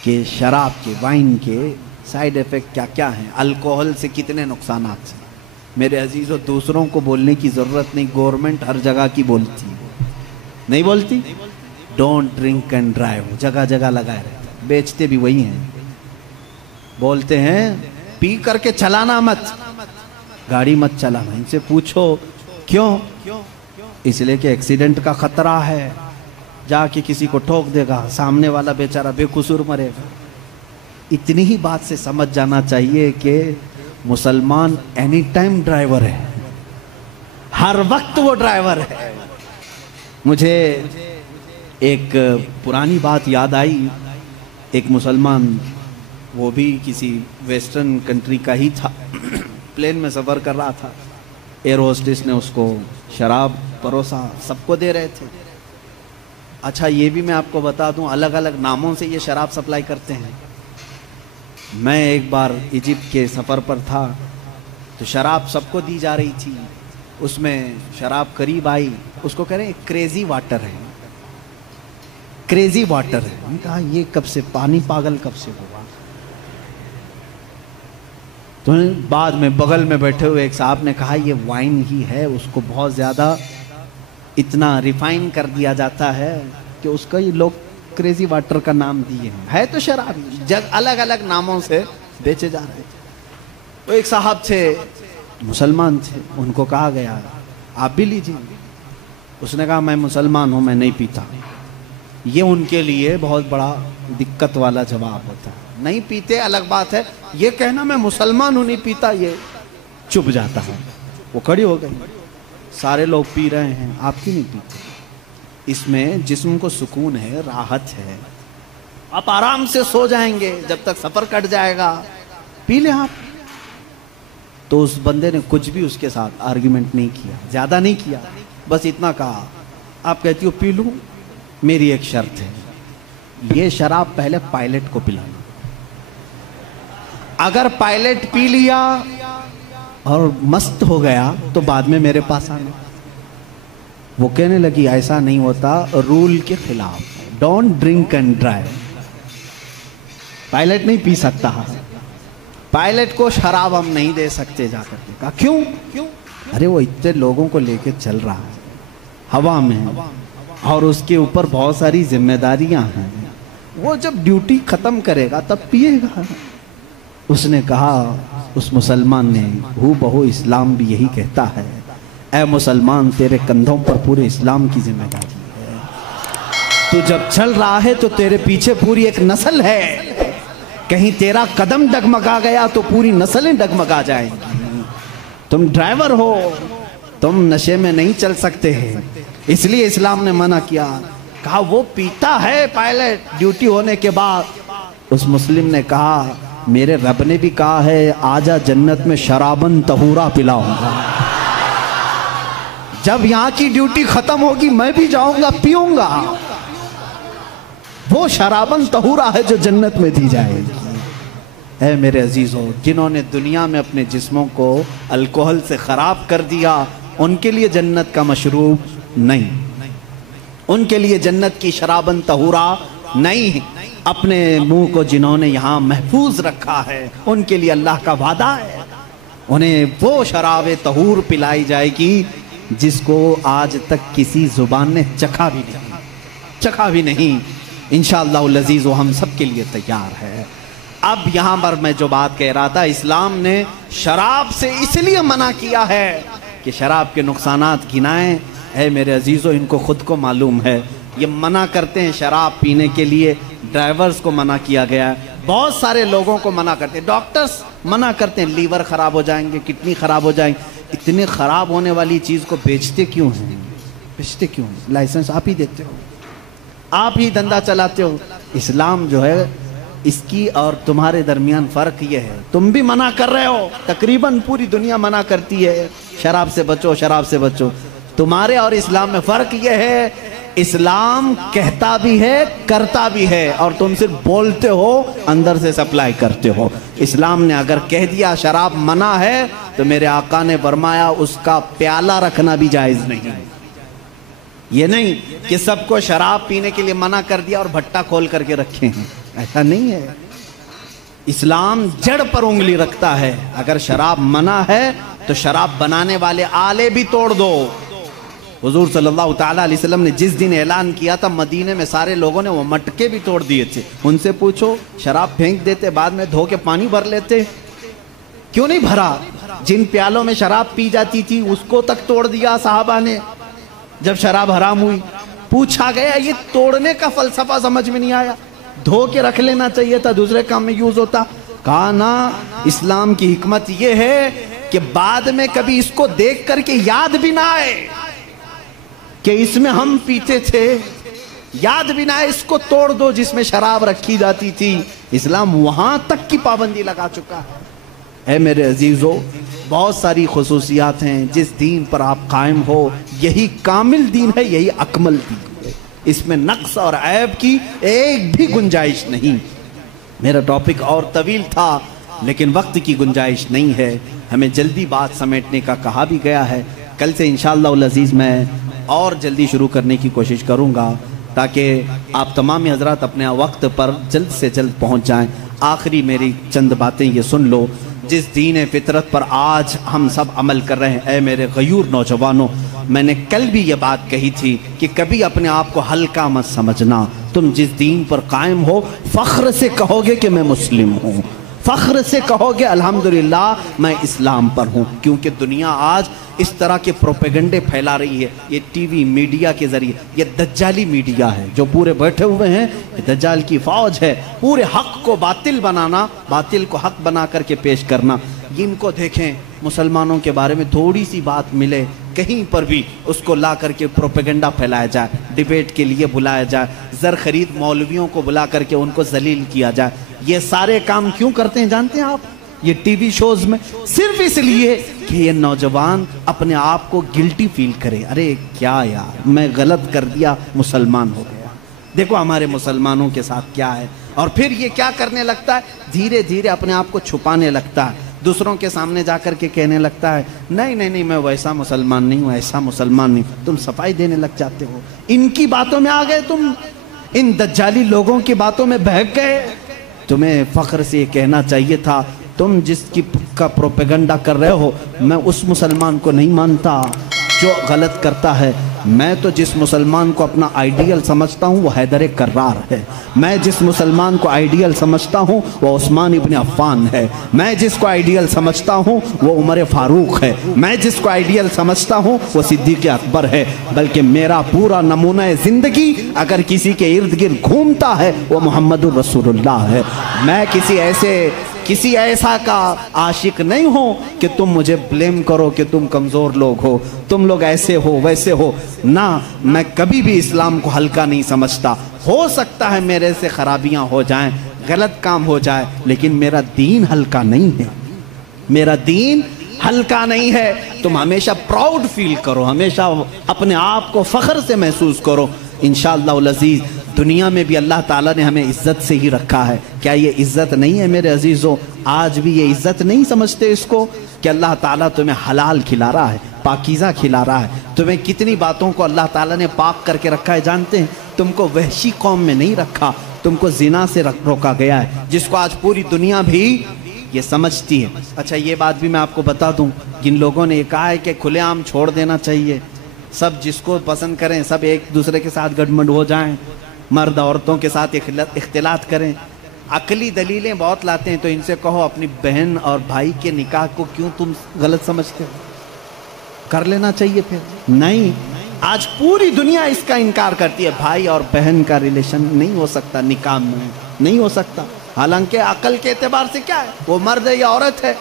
کہ شراب کے، وائن کے سائیڈ ایفیکٹ کیا کیا ہیں، الکوہل سے کتنے نقصانات ہیں۔ میرے عزیزو، دوسروں کو بولنے کی ضرورت نہیں، گورنمنٹ ہر جگہ کی بولتی ہے، نہیں بولتی؟ ڈونٹ ڈرنک اینڈ ڈرائیو جگہ جگہ لگائے رہتے، بیچتے بھی وہی ہیں، بولتے ہیں پی کر کے چلانا مت، گاڑی مت چلانا۔ ان سے پوچھو کیوں؟ اس لیے کہ ایکسیڈنٹ کا خطرہ ہے، جا کے کسی کو ٹھوک دے گا، سامنے والا بیچارہ بے قصور مرے گا۔ اتنی ہی بات سے سمجھ جانا چاہیے کہ مسلمان اینی ٹائم ڈرائیور ہے، ہر وقت وہ ڈرائیور ہے۔ مجھے ایک پرانی بات یاد آئی، ایک مسلمان، وہ بھی کسی ویسٹرن کنٹری کا ہی تھا، پلین میں سفر کر رہا تھا، ایئر ہوسٹس نے اس کو شراب پروسا، سب کو دے رہے تھے۔ اچھا یہ بھی میں آپ کو بتا دوں، الگ الگ ناموں سے یہ شراب سپلائی کرتے ہیں۔ میں ایک بار ایجپٹ کے سفر پر تھا تو شراب سب کو دی جا رہی تھی، اس میں شراب قریب آئی، اس کو کہہ رہے ہیں کریزی واٹر ہے، کریزی واٹر ہے۔ میں نے کہا یہ کب سے، پانی پاگل کب سے ہوا؟ تو بعد میں بغل میں بیٹھے ہوئے ایک صاحب نے کہا یہ وائن ہی ہے، اس کو بہت زیادہ اتنا ریفائن کر دیا جاتا ہے کہ اس کا یہ لوگ کریزی واٹر کا نام دیے ہیں، ہے تو شراب، الگ الگ ناموں سے بیچے جا رہے تھے۔ تو ایک صاحب تھے، مسلمان تھے، ان کو کہا گیا آپ بھی لیجیے۔ اس نے کہا میں مسلمان ہوں، میں نہیں پیتا۔ یہ ان کے لیے بہت بڑا دقت والا جواب ہوتا ہے، نہیں پیتے الگ بات ہے، یہ کہنا میں مسلمان ہوں نہیں پیتا یہ چپ جاتا ہے۔ وہ کھڑی ہو گئی، سارے لوگ پی رہے ہیں، آپ کیوں نہیں پیتے؟ اس میں جسم کو سکون ہے، راحت ہے، آپ آرام سے سو جائیں گے جب تک سفر کٹ جائے گا، پی لیں آپ۔ تو اس بندے نے کچھ بھی اس کے ساتھ آرگیومنٹ نہیں کیا، زیادہ نہیں کیا، بس اتنا کہا آپ کہتی ہو پی لوں، میری ایک شرط ہے، یہ شراب پہلے پائلٹ کو پلانا، اگر پائلٹ پی لیا اور مست ہو گیا تو بعد میں میرے پاس آنا. وہ کہنے لگی ایسا نہیں ہوتا, رول کے خلاف, don't drink and drive. Pilot نہیں پی سکتا, پائلٹ کو شراب ہم نہیں دے سکتے. جا کر کے کہا کیوں؟ ارے وہ اتنے لوگوں کو لے کے چل رہا ہے ہوا میں, اور اس کے اوپر بہت ساری ذمہ داریاں ہیں, وہ جب ڈیوٹی ختم کرے گا تب پیے گا. اس نے کہا, اس مسلمان نے, ہو بہو اسلام بھی یہی کہتا ہے, اے مسلمان تیرے کندھوں پر پورے اسلام کی ذمہ داری ہے. تو جب چل رہا ہے تو تیرے پیچھے پوری ایک نسل ہے, کہیں تیرا قدم ڈگمگا گیا تو پوری نسلیں ڈگمگا جائیں گی. تم ڈرائیور ہو, تم نشے میں نہیں چل سکتے ہیں, اس لیے اسلام نے منع کیا. کہا وہ پیتا ہے پائلٹ ڈیوٹی ہونے کے بعد. اس مسلم نے کہا میرے رب نے بھی کہا ہے آجا جنت میں شرابن طہورا پلاؤں گا. جب یہاں کی ڈیوٹی ختم ہوگی میں بھی جاؤں گا, پیوں گا. وہ شرابن طہورا ہے جو جنت میں دی جائے گی. اے میرے عزیزوں, جنہوں نے دنیا میں اپنے جسموں کو الکوہل سے خراب کر دیا, ان کے لیے جنت کا مشروب نہیں, ان کے لیے جنت کی شرابن طہورا نہیں. اپنے منہ کو جنہوں نے یہاں محفوظ رکھا ہے, ان کے لیے اللہ کا وعدہ ہے, انہیں وہ شراب طہور پلائی جائے گی جس کو آج تک کسی زبان نے چکھا بھی نہیں. انشاءاللہ العزیز وہ ہم سب کے لیے تیار ہے. اب یہاں پر میں جو بات کہہ رہا تھا, اسلام نے شراب سے اس لیے منع کیا ہے کہ شراب کے نقصانات گنائیں. اے میرے عزیزوں, ان کو خود کو معلوم ہے, یہ منع کرتے ہیں شراب پینے کے لیے, ڈرائیورز کو منع کیا گیا ہے, بہت سارے لوگوں کو منع کرتے ہیں, ڈاکٹرز منع کرتے ہیں, لیور خراب ہو جائیں گے, کڈنی خراب ہو جائیں گے. اتنے خراب ہونے والی چیز کو بیچتے کیوں ہیں؟ لائسنس آپ ہی دیتے ہو, آپ ہی دھندا چلاتے ہو. اسلام جو ہے اس کی اور تمہارے درمیان فرق یہ ہے, تم بھی منع کر رہے ہو, تقریباً پوری دنیا منع کرتی ہے شراب سے بچو, شراب سے بچو. تمہارے اور اسلام میں فرق یہ ہے, اسلام کہتا بھی ہے کرتا بھی ہے, اور تم صرف بولتے ہو, اندر سے سپلائی کرتے ہو. اسلام نے اگر کہہ دیا شراب منع ہے تو میرے آقا نے فرمایا اس کا پیالہ رکھنا بھی جائز نہیں. یہ نہیں کہ سب کو شراب پینے کے لیے منع کر دیا اور بھٹا کھول کر کے رکھے ہیں, ایسا نہیں ہے. اسلام جڑ پر انگلی رکھتا ہے. اگر شراب منع ہے تو شراب بنانے والے آلے بھی توڑ دو. حضور صلی اللہ تعالیٰ علیہ وسلم نے جس دن اعلان کیا تھا, مدینے میں سارے لوگوں نے وہ مٹکے بھی توڑ دیے تھے. ان سے پوچھو, شراب پھینک دیتے, بعد میں دھو کے پانی بھر لیتے, کیوں نہیں بھرا؟ جن پیالوں میں شراب پی جاتی تھی اس کو تک توڑ دیا صحابہ نے جب شراب حرام ہوئی. پوچھا گیا یہ توڑنے کا فلسفہ سمجھ میں نہیں آیا, دھو کے رکھ لینا چاہیے تھا, دوسرے کام میں یوز ہوتا. کہا نا, اسلام کی حکمت یہ ہے کہ بعد میں کبھی اس کو دیکھ کر کے یاد بھی نہ آئے کہ اس میں ہم پیتے تھے, یاد بھی نہ آئے, اس کو توڑ دو جس میں شراب رکھی جاتی تھی. اسلام وہاں تک کی پابندی لگا چکا ہے. اے میرے عزیزو, بہت ساری خصوصیات ہیں. جس دین پر آپ قائم ہو یہی کامل دین ہے, یہی اکمل دین ہے, اس میں نقص اور عیب کی ایک بھی گنجائش نہیں. میرا ٹاپک اور طویل تھا لیکن وقت کی گنجائش نہیں ہے, ہمیں جلدی بات سمیٹنے کا کہا بھی گیا ہے. کل سے انشاءاللہ العزیز میں اور جلدی شروع کرنے کی کوشش کروں گا تاکہ آپ تمام حضرات اپنے وقت پر جلد سے جلد پہنچ جائیں. آخری میری چند باتیں یہ سن لو. جس دین فطرت پر آج ہم سب عمل کر رہے ہیں, اے میرے غیور نوجوانوں, میں نے کل بھی یہ بات کہی تھی کہ کبھی اپنے آپ کو ہلکا مت سمجھنا. تم جس دین پر قائم ہو فخر سے کہو گے کہ میں مسلم ہوں, فخر سے کہو گے الحمدللہ میں اسلام پر ہوں. کیونکہ دنیا آج اس طرح کے پروپیگنڈے پھیلا رہی ہے, یہ ٹی وی میڈیا کے ذریعے, یہ دجالی میڈیا ہے جو پورے بیٹھے ہوئے ہیں, یہ دجال کی فوج ہے. پورے حق کو باطل بنانا, باطل کو حق بنا کر کے پیش کرنا. ان کو دیکھیں, مسلمانوں کے بارے میں تھوڑی سی بات ملے کہیں پر بھی اس کو لا کر کے پروپیگنڈا پھیلایا جائے, ڈیبیٹ کے لیے بلایا جائے, زر خرید مولویوں کو بلا کر کے ان کو ذلیل کیا جائے. یہ سارے کام کیوں کرتے ہیں جانتے ہیں آپ؟ یہ ٹی وی شوز میں صرف اس لیے کہ یہ نوجوان اپنے آپ کو گلٹی فیل کرے, ارے کیا یار میں غلط کر دیا, مسلمان ہو گیا. دیکھو ہمارے مسلمانوں کے ساتھ کیا ہے, اور پھر یہ کیا کرنے لگتا ہے؟ دھیرے دھیرے اپنے آپ کو چھپانے لگتا ہے، دوسروں کے سامنے جا کر کے کہنے لگتا ہے نہیں نہیں نہیں میں ویسا مسلمان نہیں ہوں، ایسا مسلمان نہیں ہوں۔ تم صفائی دینے لگ جاتے ہو، ان کی باتوں میں آ گئے، تم ان دجالی لوگوں کی باتوں میں بہک گئے۔ تمہیں فخر سے یہ کہنا چاہیے تھا تم جس کا پروپیگنڈا کر رہے ہو میں اس مسلمان کو نہیں مانتا جو غلط کرتا ہے، میں تو جس مسلمان کو اپنا آئیڈیل سمجھتا ہوں وہ حیدر کرار ہے، میں جس مسلمان کو آئیڈیل سمجھتا ہوں وہ عثمان ابن عفان ہے، میں جس کو آئیڈیل سمجھتا ہوں وہ عمر فاروق ہے، میں جس کو آئیڈیل سمجھتا ہوں وہ صدیق اکبر ہے، بلکہ میرا پورا نمونہ زندگی اگر کسی کے ارد گرد گھومتا ہے وہ محمد الرسول اللہ ہے۔ میں کسی ایسا کا عاشق نہیں ہوں کہ تم مجھے بلیم کرو کہ تم کمزور لوگ ہو، تم لوگ ایسے ہو ویسے ہو، نہ، میں کبھی بھی اسلام کو ہلکا نہیں سمجھتا۔ ہو سکتا ہے میرے سے خرابیاں ہو جائیں، غلط کام ہو جائے، لیکن میرا دین ہلکا نہیں ہے، میرا دین ہلکا نہیں ہے۔ تم ہمیشہ پراؤڈ فیل کرو، ہمیشہ اپنے آپ کو فخر سے محسوس کرو۔ انشاءاللہ العزیز دنیا میں بھی اللہ تعالیٰ نے ہمیں عزت سے ہی رکھا ہے۔ کیا یہ عزت نہیں ہے میرے عزیزوں؟ آج بھی یہ عزت نہیں سمجھتے اس کو کہ اللہ تعالیٰ تمہیں حلال کھلا رہا ہے، پاکیزہ کھلا رہا ہے، تمہیں کتنی باتوں کو اللہ تعالیٰ نے پاک کر کے رکھا ہے جانتے ہیں؟ تم کو وحشی قوم میں نہیں رکھا، تم کو زنا سے روکا گیا ہے، جس کو آج پوری دنیا بھی یہ سمجھتی ہے۔ اچھا یہ بات بھی میں آپ کو بتا دوں، جن لوگوں نے یہ کہا ہے کہ کھلے عام چھوڑ دینا چاہیے، سب جس کو پسند کریں، سب ایک دوسرے کے ساتھ گڈمنڈ ہو جائیں، مرد عورتوں کے ساتھ اختلاط کریں، عقلی دلیلیں بہت لاتے ہیں، تو ان سے کہو اپنی بہن اور بھائی کے نکاح کو کیوں تم غلط سمجھتے ہو؟ کر لینا چاہیے پھر۔ نہیں، آج پوری دنیا اس کا انکار کرتی ہے، بھائی اور بہن کا ریلیشن نہیں ہو سکتا نکاح میں، نہیں ہو سکتا، حالانکہ عقل کے اعتبار سے کیا ہے، وہ مرد ہے یا عورت ہے،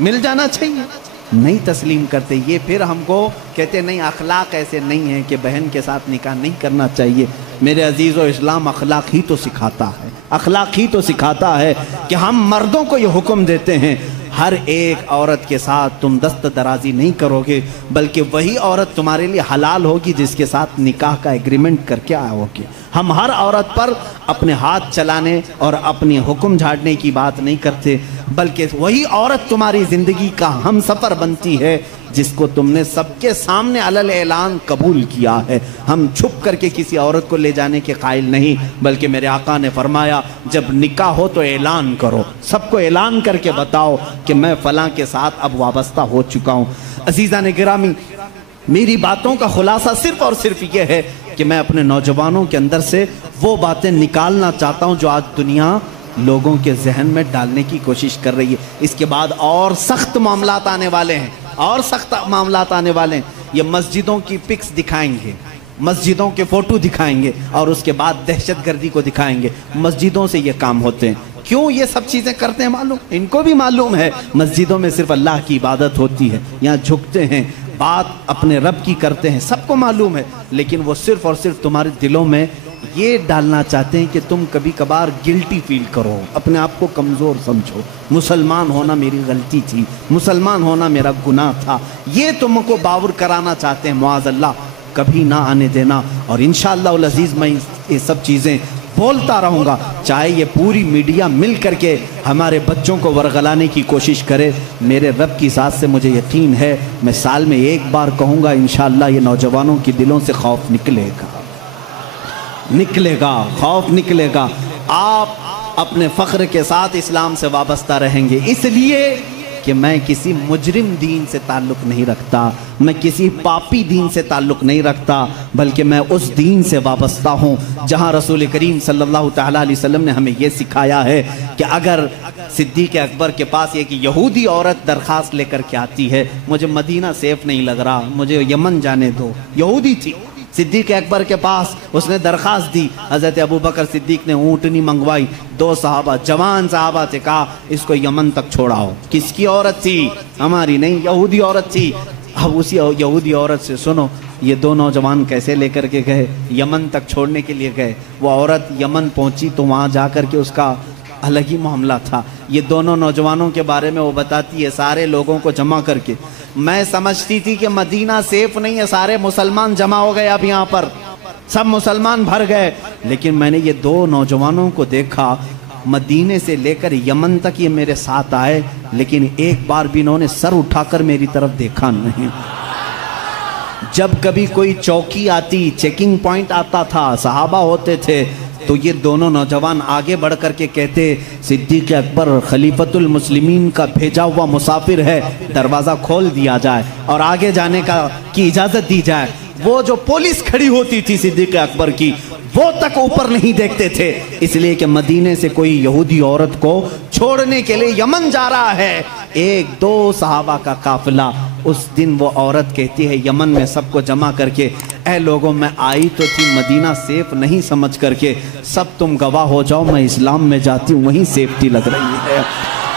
مل جانا چاہیے، نہیں تسلیم کرتے۔ یہ پھر ہم کو کہتے نہیں اخلاق ایسے نہیں ہیں کہ بہن کے ساتھ نکاح نہیں کرنا چاہیے۔ میرے عزیزو، اسلام اخلاق ہی تو سکھاتا ہے، اخلاق ہی تو سکھاتا ہے کہ ہم مردوں کو یہ حکم دیتے ہیں ہر ایک عورت کے ساتھ تم دست درازی نہیں کرو گے، بلکہ وہی عورت تمہارے لیے حلال ہوگی جس کے ساتھ نکاح کا ایگریمنٹ کر کے آؤ گے۔ ہم ہر عورت پر اپنے ہاتھ چلانے اور اپنے حکم جھاڑنے کی بات نہیں کرتے، بلکہ وہی عورت تمہاری زندگی کا ہم سفر بنتی ہے جس کو تم نے سب کے سامنے علل اعلان قبول کیا ہے۔ ہم چھپ کر کے کسی عورت کو لے جانے کے قائل نہیں، بلکہ میرے آقا نے فرمایا جب نکاح ہو تو اعلان کرو، سب کو اعلان کر کے بتاؤ کہ میں فلاں کے ساتھ اب وابستہ ہو چکا ہوں۔ عزیزان گرامی، میری باتوں کا خلاصہ صرف اور صرف یہ ہے کہ میں اپنے نوجوانوں کے اندر سے وہ باتیں نکالنا چاہتا ہوں جو آج دنیا لوگوں کے ذہن میں ڈالنے کی کوشش کر رہی ہے۔ اس کے بعد اور سخت معاملات آنے والے ہیں، اور سخت معاملات آنے والے ہیں۔ یہ مسجدوں کی پکس دکھائیں گے، مسجدوں کے فوٹو دکھائیں گے، اور اس کے بعد دہشت گردی کو دکھائیں گے۔ مسجدوں سے یہ کام ہوتے ہیں۔ کیوں یہ سب چیزیں کرتے ہیں معلوم؟ ان کو بھی معلوم ہے مسجدوں میں صرف اللہ کی عبادت ہوتی ہے، یہاں جھکتے ہیں، بات اپنے رب کی کرتے ہیں، سب کو معلوم ہے، لیکن وہ صرف اور صرف تمہارے دلوں میں یہ ڈالنا چاہتے ہیں کہ تم کبھی کبھار گلٹی فیل کرو، اپنے آپ کو کمزور سمجھو، مسلمان ہونا میری غلطی تھی، مسلمان ہونا میرا گناہ تھا، یہ تم کو باور کرانا چاہتے ہیں۔ معاذ اللہ، کبھی نہ آنے دینا۔ اور انشاءاللہ العزیز میں یہ سب چیزیں بولتا رہوں گا، چاہے یہ پوری میڈیا مل کر کے ہمارے بچوں کو ورغلانے کی کوشش کرے۔ میرے رب کی ذات سے مجھے یقین ہے میں سال میں ایک بار کہوں گا، انشاءاللہ یہ نوجوانوں کی دلوں سے خوف نکلے گا، نکلے گا، خوف نکلے گا۔ آپ اپنے فخر کے ساتھ اسلام سے وابستہ رہیں گے، اس لیے کہ میں کسی مجرم دین سے تعلق نہیں رکھتا، میں کسی پاپی دین سے تعلق نہیں رکھتا، بلکہ میں اس دین سے وابستہ ہوں جہاں رسول کریم صلی اللہ تعالیٰ علیہ وسلم نے ہمیں یہ سکھایا ہے کہ اگر صدیق اکبر کے پاس ایک یہودی عورت درخواست لے کر کے آتی ہے، مجھے مدینہ سیف نہیں لگ رہا، مجھے یمن جانے دو، یہودی تھی، صدیق اکبر کے پاس اس نے درخواست دی، حضرت ابوبکر صدیق نے اونٹنی منگوائی، 2 صحابہ جوان صحابہ سے کہا اس کو یمن تک چھوڑاؤ۔ کس کی عورت تھی؟ ہماری نہیں، یہودی عورت تھی۔ اب اسی یہودی عورت سے سنو یہ 2 نوجوان کیسے لے کر کے گئے، یمن تک چھوڑنے کے لیے گئے۔ وہ عورت یمن پہنچی تو وہاں جا کر کے اس کا الگ ہی معاملہ تھا۔ یہ دونوں نوجوانوں کے بارے میں وہ بتاتی ہے، سارے لوگوں کو جمع کر کے، میں سمجھتی تھی کہ مدینہ سیف نہیں ہے، سارے مسلمان جمع ہو گئے، اب یہاں پر سب مسلمان بھر گئے، لیکن میں نے یہ 2 نوجوانوں کو دیکھا مدینے سے لے کر یمن تک یہ میرے ساتھ آئے، لیکن ایک بار بھی انہوں نے سر اٹھا کر میری طرف دیکھا نہیں۔ جب کبھی کوئی چوکی آتی، چیکنگ پوائنٹ آتا تھا، صحابہ ہوتے تھے، تو یہ دونوں نوجوان آگے بڑھ کر کے کہتے صدیق اکبر خلیفۃ المسلمین کا بھیجا ہوا مسافر ہے، دروازہ کھول دیا جائے اور آگے جانے کی اجازت دی جائے۔ وہ جو پولیس کھڑی ہوتی تھی صدیق اکبر کی، وہ تک اوپر نہیں دیکھتے تھے، اس لیے کہ مدینے سے کوئی یہودی عورت کو چھوڑنے کے لیے یمن جا رہا ہے۔ ایک دو صحابہ کا قافلہ، اس دن وہ عورت کہتی ہے یمن میں سب کو جمع کر کے، اے لوگوں میں آئی تو تھی مدینہ سیف نہیں سمجھ کر کے، سب تم گواہ ہو جاؤ میں اسلام میں جاتی ہوں وہیں سیفٹی لگ رہی ہے۔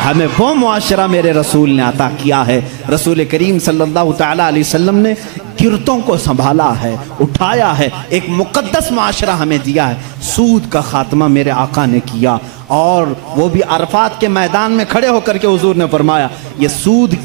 ہمیں وہ معاشرہ میرے رسول نے عطا کیا ہے۔ رسول کریم صلی اللہ تعالیٰ علیہ وسلم نے گرتوں کو سنبھالا ہے، اٹھایا ہے، ایک مقدس معاشرہ ہمیں دیا ہے۔ سود کا خاتمہ میرے آقا نے کیا، اور وہ بھی عرفات کے میدان میں کھڑے ہو کر کے حضور نے فرمایا یہ سود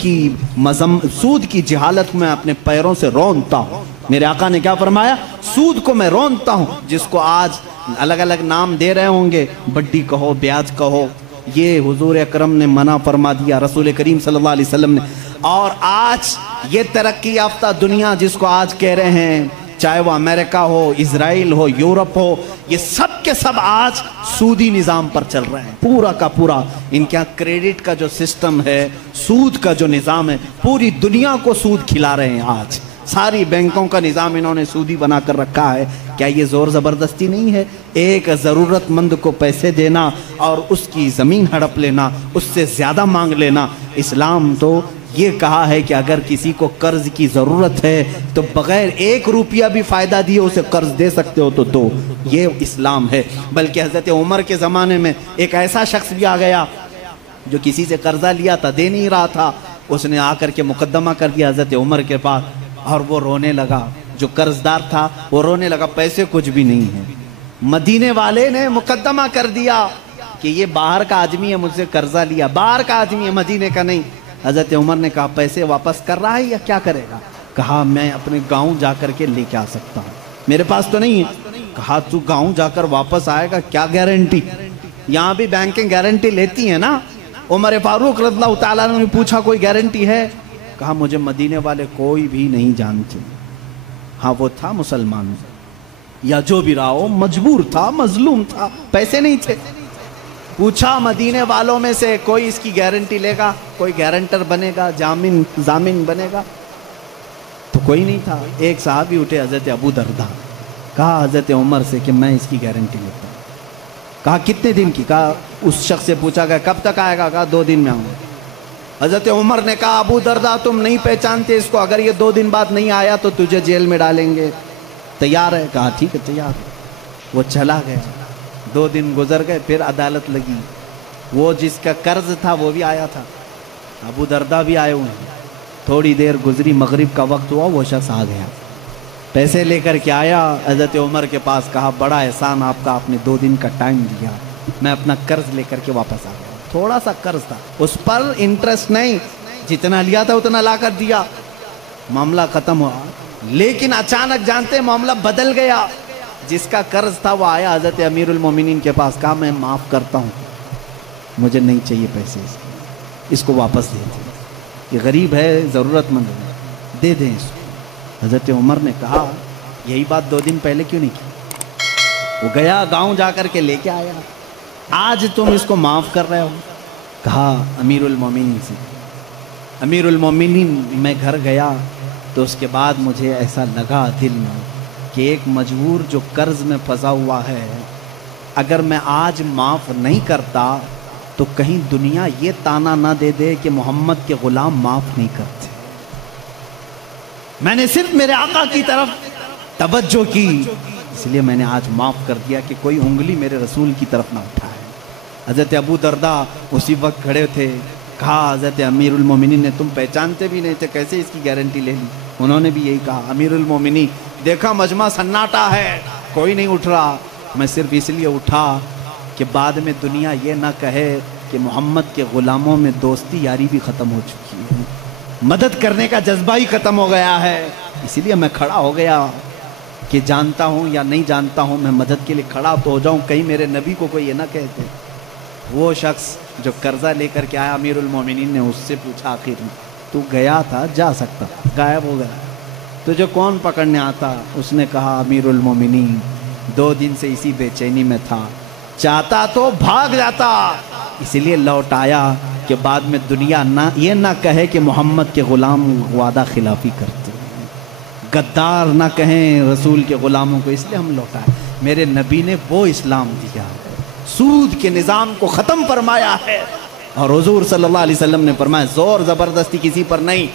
کی جہالت میں اپنے پیروں سے رونتا ہوں۔ میرے آقا نے کیا فرمایا؟ سود کو میں رونتا ہوں، جس کو آج الگ الگ نام دے رہے ہوں گے، بڈی کہو، بیاج کہو، یہ حضور اکرم نے منع فرما دیا، رسول کریم صلی اللہ علیہ وسلم نے۔ اور آج یہ ترقی یافتہ دنیا جس کو آج کہہ رہے ہیں، چاہے وہ امریکہ ہو، اسرائیل ہو، یورپ ہو، یہ سب کے سب آج سودی نظام پر چل رہے ہیں، پورا کا پورا۔ ان کے یہاں کریڈٹ کا جو سسٹم ہے، سود کا جو نظام ہے، پوری دنیا کو سود کھلا رہے ہیں آج۔ ساری بینکوں کا نظام انہوں نے سودی بنا کر رکھا ہے۔ کیا یہ زور زبردستی نہیں ہے؟ ایک ضرورت مند کو پیسے دینا اور اس کی زمین ہڑپ لینا، اس سے زیادہ مانگ لینا۔ اسلام تو یہ کہا ہے کہ اگر کسی کو قرض کی ضرورت ہے تو بغیر 1 روپیہ بھی فائدہ دیے اسے قرض دے سکتے ہو تو دو، یہ اسلام ہے۔ بلکہ حضرت عمر کے زمانے میں ایک ایسا شخص بھی آ گیا جو کسی سے قرضہ لیا تھا، دے نہیں رہا تھا، اس نے آ کر کے مقدمہ کر دیا حضرت عمر کے پاس، اور وہ رونے لگا، جو قرض دار تھا وہ رونے لگا، پیسے کچھ بھی نہیں ہیں۔ مدینے والے نے مقدمہ کر دیا کہ یہ باہر کا آدمی ہے، مجھ سے قرضہ لیا، باہر کا آدمی ہے، مدینے کا نہیں۔ حضرت عمر نے کہا پیسے واپس کر رہا ہے یا کیا کرے گا؟ کہا میں اپنے گاؤں جا کر کے لے کے آ سکتا ہوں، میرے پاس تو نہیں ہے۔ کہا تو گاؤں جا کر واپس آئے گا، کیا گارنٹی؟ یہاں بھی بینکنگ گارنٹی لیتی ہیں نا۔ عمر فاروق رضی اللہ تعالیٰ نے پوچھا کوئی گارنٹی ہے؟ کہا مجھے مدینے والے کوئی بھی نہیں جانتے۔ ہاں وہ تھا مسلمان، یا جو بھی رہا ہو، مجبور تھا، مظلوم تھا، پیسے نہیں تھے۔ پوچھا مدینے والوں میں سے کوئی اس کی گارنٹی لے گا، کوئی گارنٹر بنے گا، ضامن بنے گا؟ تو کوئی نہیں تھا۔ ایک صحابی اٹھے حضرت ابو درداء، کہا حضرت عمر سے کہ میں اس کی گارنٹی لیتا ہوں۔ کہا کتنے دن کی؟ کہا اس شخص سے پوچھا گیا کب تک آئے گا؟ کہا 2 دن میں آؤں گا۔ حضرت عمر نے کہا ابو درداء تم نہیں پہچانتے اس کو، اگر یہ 2 دن بعد نہیں آیا تو تجھے جیل میں ڈالیں گے، تیار ہے؟ کہا ٹھیک ہے تیار ہے۔ وہ چلا گیا، 2 دن گزر گئے، پھر عدالت لگی، وہ جس کا قرض تھا وہ بھی آیا تھا، ابو درداء بھی آئے ہوئے ہیں۔ تھوڑی دیر گزری، مغرب کا وقت ہوا، وہ شخص آ گیا، پیسے لے کر کے آیا حضرت عمر کے پاس، کہا بڑا احسان آپ کا، آپ نے 2 دن کا ٹائم دیا، میں اپنا قرض لے کر کے واپس آ گیا۔ تھوڑا سا قرض تھا، اس پر انٹرسٹ نہیں، جتنا لیا تھا اتنا لا کر دیا، معاملہ ختم ہوا۔ لیکن اچانک جانتے معاملہ بدل گیا، جس کا قرض تھا وہ آیا حضرت امیر المومنین کے پاس، کہا میں معاف کرتا ہوں، مجھے نہیں چاہیے پیسے، اس کو واپس دے دیں، یہ غریب ہے، ضرورت مند ہے، دے دیں اس کو۔ حضرت عمر نے کہا یہی بات 2 دن پہلے کیوں نہیں کی؟ وہ گیا گاؤں جا کر کے لے کے آیا، آج تم اس کو معاف کر رہے ہو؟ کہا امیر المومنین سے، امیر المومنین میں گھر گیا تو اس کے بعد مجھے ایسا لگا دل میں کہ ایک مجبور جو قرض میں پھنسا ہوا ہے، اگر میں آج معاف نہیں کرتا تو کہیں دنیا یہ تانا نہ دے دے کہ محمد کے غلام معاف نہیں کرتے۔ میں نے صرف میرے آقا کی طرف توجہ کی، اس لیے میں نے آج معاف کر دیا کہ کوئی انگلی میرے رسول کی طرف نہ اٹھائے۔ حضرت ابو درداء اسی وقت کھڑے تھے، کہا حضرت امیر المومنین نے تم پہچانتے بھی نہیں تھے، کیسے اس کی گارنٹی لے لی؟ انہوں نے بھی یہی کہا، امیر المومنین دیکھا مجمع سناٹا ہے، کوئی نہیں اٹھ رہا، میں صرف اس لیے اٹھا کہ بعد میں دنیا یہ نہ کہے کہ محمد کے غلاموں میں دوستی یاری بھی ختم ہو چکی ہے، مدد کرنے کا جذبہ ہی ختم ہو گیا ہے، اسی لیے میں کھڑا ہو گیا کہ جانتا ہوں یا نہیں جانتا ہوں، میں مدد کے لیے کھڑا تو ہو جاؤں، کہیں میرے نبی کو کوئی یہ نہ کہتے وہ شخص جو قرضہ لے کر کے آیا امیر المومنین نے اس سے پوچھا آخر میں تو گیا تھا جا سکتا غائب ہو گیا تجھے کون پکڑنے آتا؟ اس نے کہا امیر المومنین 2 دن سے اسی بے چینی میں تھا، چاہتا تو بھاگ جاتا، اس لیے لوٹ آیا کہ بعد میں دنیا یہ نہ کہے کہ محمد کے غلام وعدہ خلافی کرتے ہیں، غدار نہ کہیں رسول کے غلاموں کو، اس لیے ہم لوٹ آئے۔ میرے نبی نے وہ اسلام دیا، سود کے نظام کو ختم فرمایا ہے، اور حضور صلی اللہ علیہ وسلم نے فرمایا زور زبردستی کسی پر نہیں۔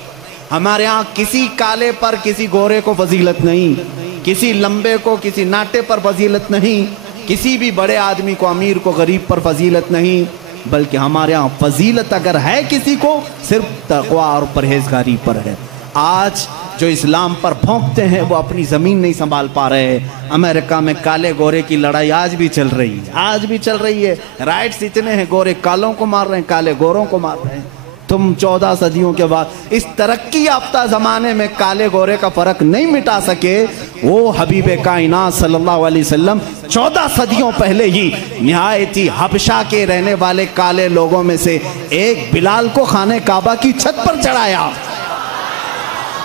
ہمارے ہاں کسی کالے پر کسی گورے کو فضیلت نہیں، کسی لمبے کو کسی ناٹے پر فضیلت نہیں، کسی بھی بڑے آدمی کو امیر کو غریب پر فضیلت نہیں، بلکہ ہمارے ہاں فضیلت اگر ہے کسی کو صرف تقوی اور پرہیزگاری پر ہے۔ آج جو اسلام پر بھونکتے ہیں وہ اپنی زمین نہیں سنبھال پا رہے ہیں۔ امریکہ میں کالے گورے کی لڑائی آج بھی چل رہی ہے، آج بھی چل رہی ہے، رائٹس اتنے ہیں، گورے کالوں کو مار رہے ہیں، کالے گوروں کو مار رہے ہیں۔ تم 14 صدیوں کے بعد اس ترقی یافتہ زمانے میں کالے گورے کا فرق نہیں مٹا سکے، وہ حبیب کائنات صلی اللہ علیہ وسلم 14 صدیوں پہلے ہی نہایتی حبشہ کے رہنے والے کالے لوگوں میں سے ایک بلال کو خانہ کعبہ کی چھت پر چڑھایا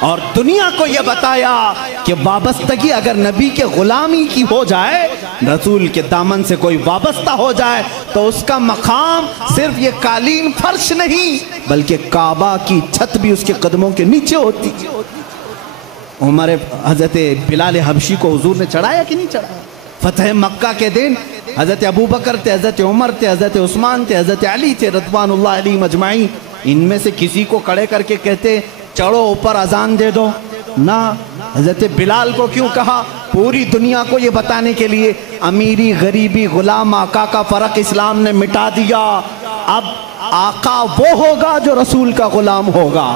اور دنیا کو یہ بتایا کہ وابستگی اگر نبی کے غلامی کی ہو جائے، رسول کے دامن سے کوئی وابستہ ہو جائے تو اس کا مقام صرف یہ قالین فرش نہیں بلکہ کعبہ کی چھت بھی اس کے قدموں کے نیچے ہوتی۔ عمر حضرت بلال حبشی کو حضور نے چڑھایا کہ نہیں چڑھایا؟ فتح مکہ کے دن حضرت ابوبکر تھے، حضرت عمر تھے، حضرت عثمان تھے، حضرت علی تھے رضوان اللہ علیہم اجمعین، ان میں سے کسی کو کھڑے کر کے کہتے چڑھو اوپر اذان دے دو؟ نہ۔ حضرت بلال کو کیوں کہا؟ پوری دنیا کو یہ بتانے کے لیے امیری غریبی غلام آقا کا فرق اسلام نے مٹا دیا، اب آقا وہ ہوگا جو رسول کا غلام ہوگا۔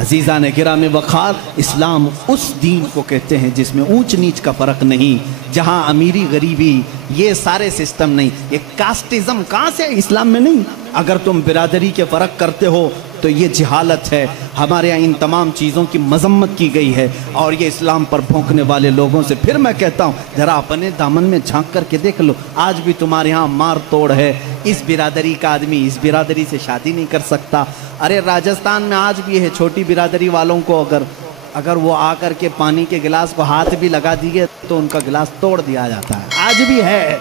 عزیزان گرام وقار، اسلام اس دین کو کہتے ہیں جس میں اونچ نیچ کا فرق نہیں، جہاں امیری غریبی یہ سارے سسٹم نہیں، یہ کاسٹزم کہاں سے اسلام میں نہیں۔ اگر تم برادری کے فرق کرتے ہو تو یہ جہالت ہے۔ ہمارے یہاں ان تمام چیزوں کی مذمت کی گئی ہے، اور یہ اسلام پر بھونکنے والے لوگوں سے پھر میں کہتا ہوں ذرا اپنے دامن میں جھانک کر کے دیکھ لو، آج بھی تمہارے ہاں مار توڑ ہے، اس برادری کا آدمی اس برادری سے شادی نہیں کر سکتا۔ ارے راجستھان میں آج بھی ہے، چھوٹی برادری والوں کو اگر وہ آ کر کے پانی کے گلاس کو ہاتھ بھی لگا دیے تو ان کا گلاس توڑ دیا جاتا ہے، آج بھی ہے۔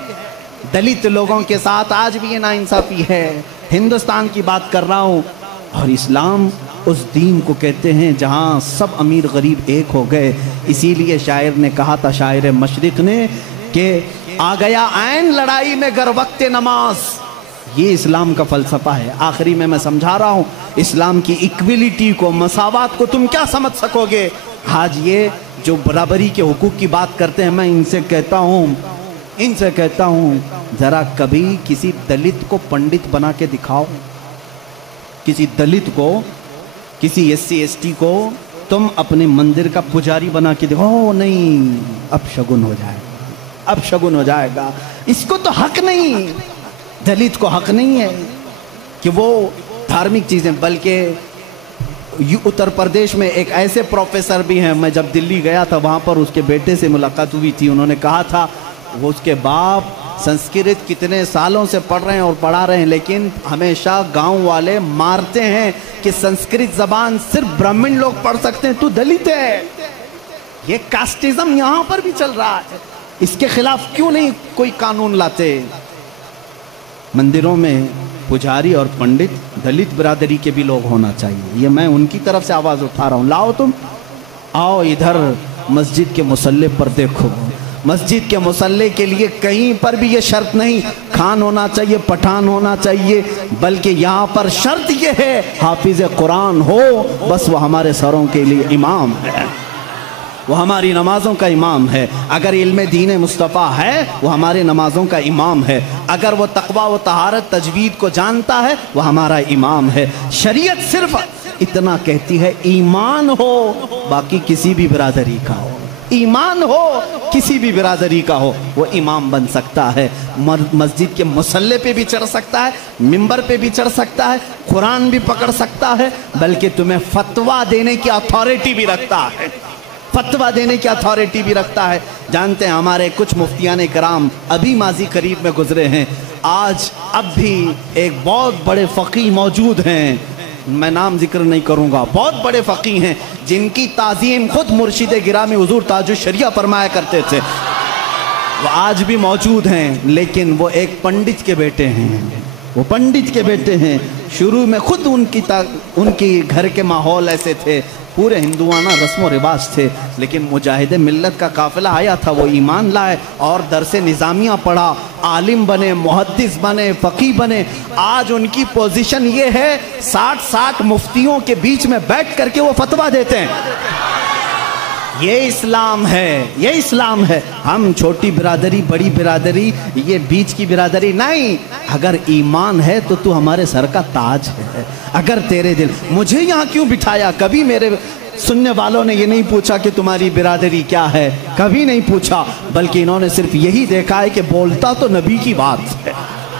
دلت لوگوں کے ساتھ آج بھی یہ ناانصافی ہے۔ ہندوستان کی بات کر رہا ہوں، اور اسلام اس دین کو کہتے ہیں جہاں سب امیر غریب ایک ہو گئے۔ اسی لیے شاعر نے کہا تھا، شاعر مشرق نے، کہ آ گیا عین لڑائی میں گر وقت نماز، یہ اسلام کا فلسفہ ہے۔ آخری میں سمجھا رہا ہوں، اسلام کی ایکویلٹی کو، مساوات کو تم کیا سمجھ سکو گے؟ آج یہ جو برابری کے حقوق کی بات کرتے ہیں، میں ان سے کہتا ہوں ذرا کبھی کسی دلت کو پنڈت بنا کے دکھاؤ، کسی دلت کو، کسی ایس سی ایس ٹی کو تم اپنے مندر کا پجاری بنا کے دکھاؤ، نہیں، اب شگن ہو جائے گا، اس کو تو حق نہیں، دلت کو حق نہیں ہے کہ وہ دھارمک چیزیں، بلکہ اتر پردیش میں ایک ایسے پروفیسر بھی ہیں، میں جب دلی گیا تھا وہاں پر اس کے بیٹے سے ملاقات ہوئی تھی، انہوں نے کہا تھا وہ اس کے باپ سنسکرت کتنے سالوں سے پڑھ رہے ہیں اور پڑھا رہے ہیں، لیکن ہمیشہ گاؤں والے مارتے ہیں کہ سنسکرت زبان صرف برہمن لوگ پڑھ سکتے ہیں، تو دلت ہے۔ یہ کاسٹزم یہاں پر بھی چل رہا ہے، اس کے خلاف کیوں نہیں کوئی قانون لاتے؟ مندروں میں پجاری اور پنڈت دلت برادری کے بھی لوگ ہونا چاہیے، یہ میں ان کی طرف سے آواز اٹھا رہا ہوں۔ لاؤ تم، آؤ ادھر مسجد کے مصلی پر دیکھو، مسجد کے مصلی کے لیے کہیں پر بھی یہ شرط نہیں خان ہونا چاہیے، پٹھان ہونا چاہیے، بلکہ یہاں پر شرط یہ ہے حافظ قرآن ہو، بس وہ ہمارے سروں کے لیے امام ہے، وہ ہماری نمازوں کا امام ہے۔ اگر علم دین مصطفیٰ ہے وہ ہمارے نمازوں کا امام ہے، اگر وہ تقوی و طہارت تجوید کو جانتا ہے وہ ہمارا امام ہے۔ شریعت صرف اتنا کہتی ہے ایمان ہو، باقی کسی بھی برادری کا ہو، ایمان ہو کسی بھی برادری کا ہو، وہ امام بن سکتا ہے، مسجد کے مصلی پہ بھی چڑھ سکتا ہے، منبر پہ بھی چڑھ سکتا ہے، قرآن بھی پکڑ سکتا ہے، بلکہ تمہیں فتویٰ دینے کی اتھارٹی بھی رکھتا ہے، فتویٰ دینے کی اتھارٹی بھی رکھتا ہے۔ جانتے ہیں ہمارے کچھ مفتیان کرام ابھی ماضی قریب میں گزرے ہیں، آج اب بھی ایک بہت بڑے فقیہ موجود ہیں، میں نام ذکر نہیں کروں گا، بہت بڑے فقیہ ہیں جن کی تعظیم خود مرشد گرامی حضور تاج الشریعہ فرمایا کرتے تھے، وہ آج بھی موجود ہیں، لیکن وہ ایک پنڈت کے بیٹے ہیں، وہ پنڈت کے بیٹے ہیں۔ شروع میں خود ان کی گھر کے ماحول ایسے تھے، پورے ہندوانہ رسم و رواج تھے، لیکن مجاہد ملت کا قافلہ آیا تھا، وہ ایمان لائے اور درس نظامیہ پڑھا، عالم بنے، محدث بنے، فقیہ بنے۔ آج ان کی پوزیشن یہ ہے 60 مفتیوں کے بیچ میں بیٹھ کر کے وہ فتویٰ دیتے ہیں۔ یہ اسلام ہے، یہ اسلام ہے۔ ہم چھوٹی برادری، بڑی برادری، یہ بیچ کی برادری نہیں۔ اگر ایمان ہے تو تو ہمارے سر کا تاج ہے۔ اگر تیرے دل، مجھے یہاں کیوں بٹھایا؟ کبھی میرے سننے والوں نے یہ نہیں پوچھا کہ تمہاری برادری کیا ہے، کبھی نہیں پوچھا، بلکہ انہوں نے صرف یہی دیکھا ہے کہ بولتا تو نبی کی بات ہے،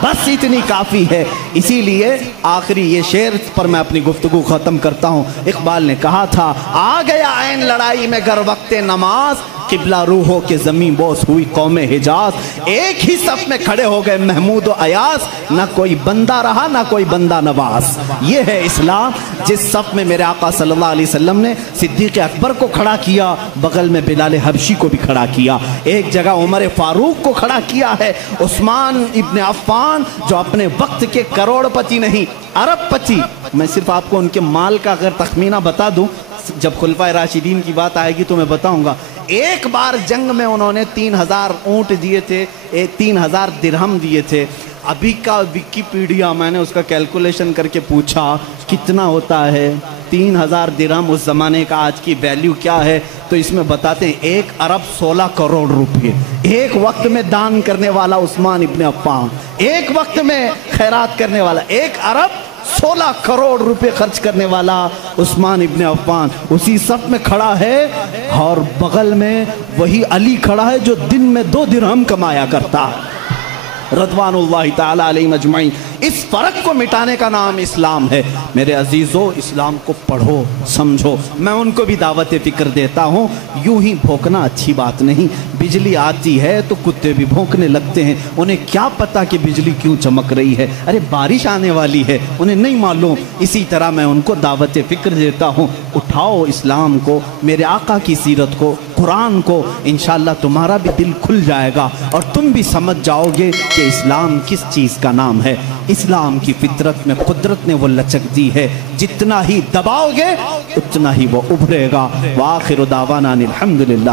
بس اتنی کافی ہے۔ اسی لیے آخری یہ شعر پر میں اپنی گفتگو ختم کرتا ہوں۔ اقبال نے کہا تھا، آ گیا عین لڑائی میں گر وقت نماز، قبلہ روحوں کے زمین بوس ہوئی قوم حجاز، ایک ہی صف میں کھڑے ہو گئے محمود و ایاز، نہ کوئی بندہ رہا نہ کوئی بندہ نواز۔ یہ ہے اسلام، جس صف میں میرے آقا صلی اللہ علیہ وسلم نے صدیق اکبر کو کھڑا کیا، بغل میں بلال حبشی کو بھی کھڑا کیا، ایک جگہ عمر فاروق کو کھڑا کیا ہے، عثمان ابن عفان جو اپنے وقت کے کروڑ پتی نہیں، ارب پتی۔ میں صرف آپ کو ان کے مال کا اگر تخمینہ بتا دوں، جب خلفائے راشدین کی بات آئے گی تو میں بتاؤں گا۔ ایک بار جنگ میں انہوں نے 3000 اونٹ دیے تھے، 3000 درہم دیے تھے۔ ابھی کا ویکیپیڈیا میں نے اس کا کیلکولیشن کر کے پوچھا کتنا ہوتا ہے 3000 درہم اس زمانے کا آج کی ویلیو کیا ہے، تو اس میں بتاتے ہیں 1 ارب 16 کروڑ روپے۔ ایک وقت میں دان کرنے والا عثمان ابن عفان، ایک وقت میں خیرات کرنے والا، 1 ارب 16 کروڑ روپے خرچ کرنے والا عثمان ابن عفان اسی صف میں کھڑا ہے، اور بغل میں وہی علی کھڑا ہے جو دن میں 2 درہم کمایا کرتا، رضوان اللہ تعالی علیہ مجمعین۔ اس فرق کو مٹانے کا نام اسلام ہے۔ میرے عزیزو، اسلام کو پڑھو، سمجھو۔ میں ان کو بھی دعوت فکر دیتا ہوں، یوں ہی بھونکنا اچھی بات نہیں۔ بجلی آتی ہے تو کتے بھی بھونکنے لگتے ہیں، انہیں کیا پتا کہ بجلی کیوں چمک رہی ہے، ارے بارش آنے والی ہے، انہیں نہیں معلوم۔ اسی طرح میں ان کو دعوت فکر دیتا ہوں، اٹھاؤ اسلام کو، میرے آقا کی سیرت کو، قرآن کو، انشاءاللہ تمہارا بھی دل کھل جائے گا اور تم بھی سمجھ جاؤ گے کہ اسلام کس چیز کا نام ہے۔ اسلام کی فطرت میں قدرت نے وہ لچک دی ہے، جتنا ہی دباؤ گے اتنا ہی وہ ابھرے گا۔ وآخر دعوانا الحمدللہ۔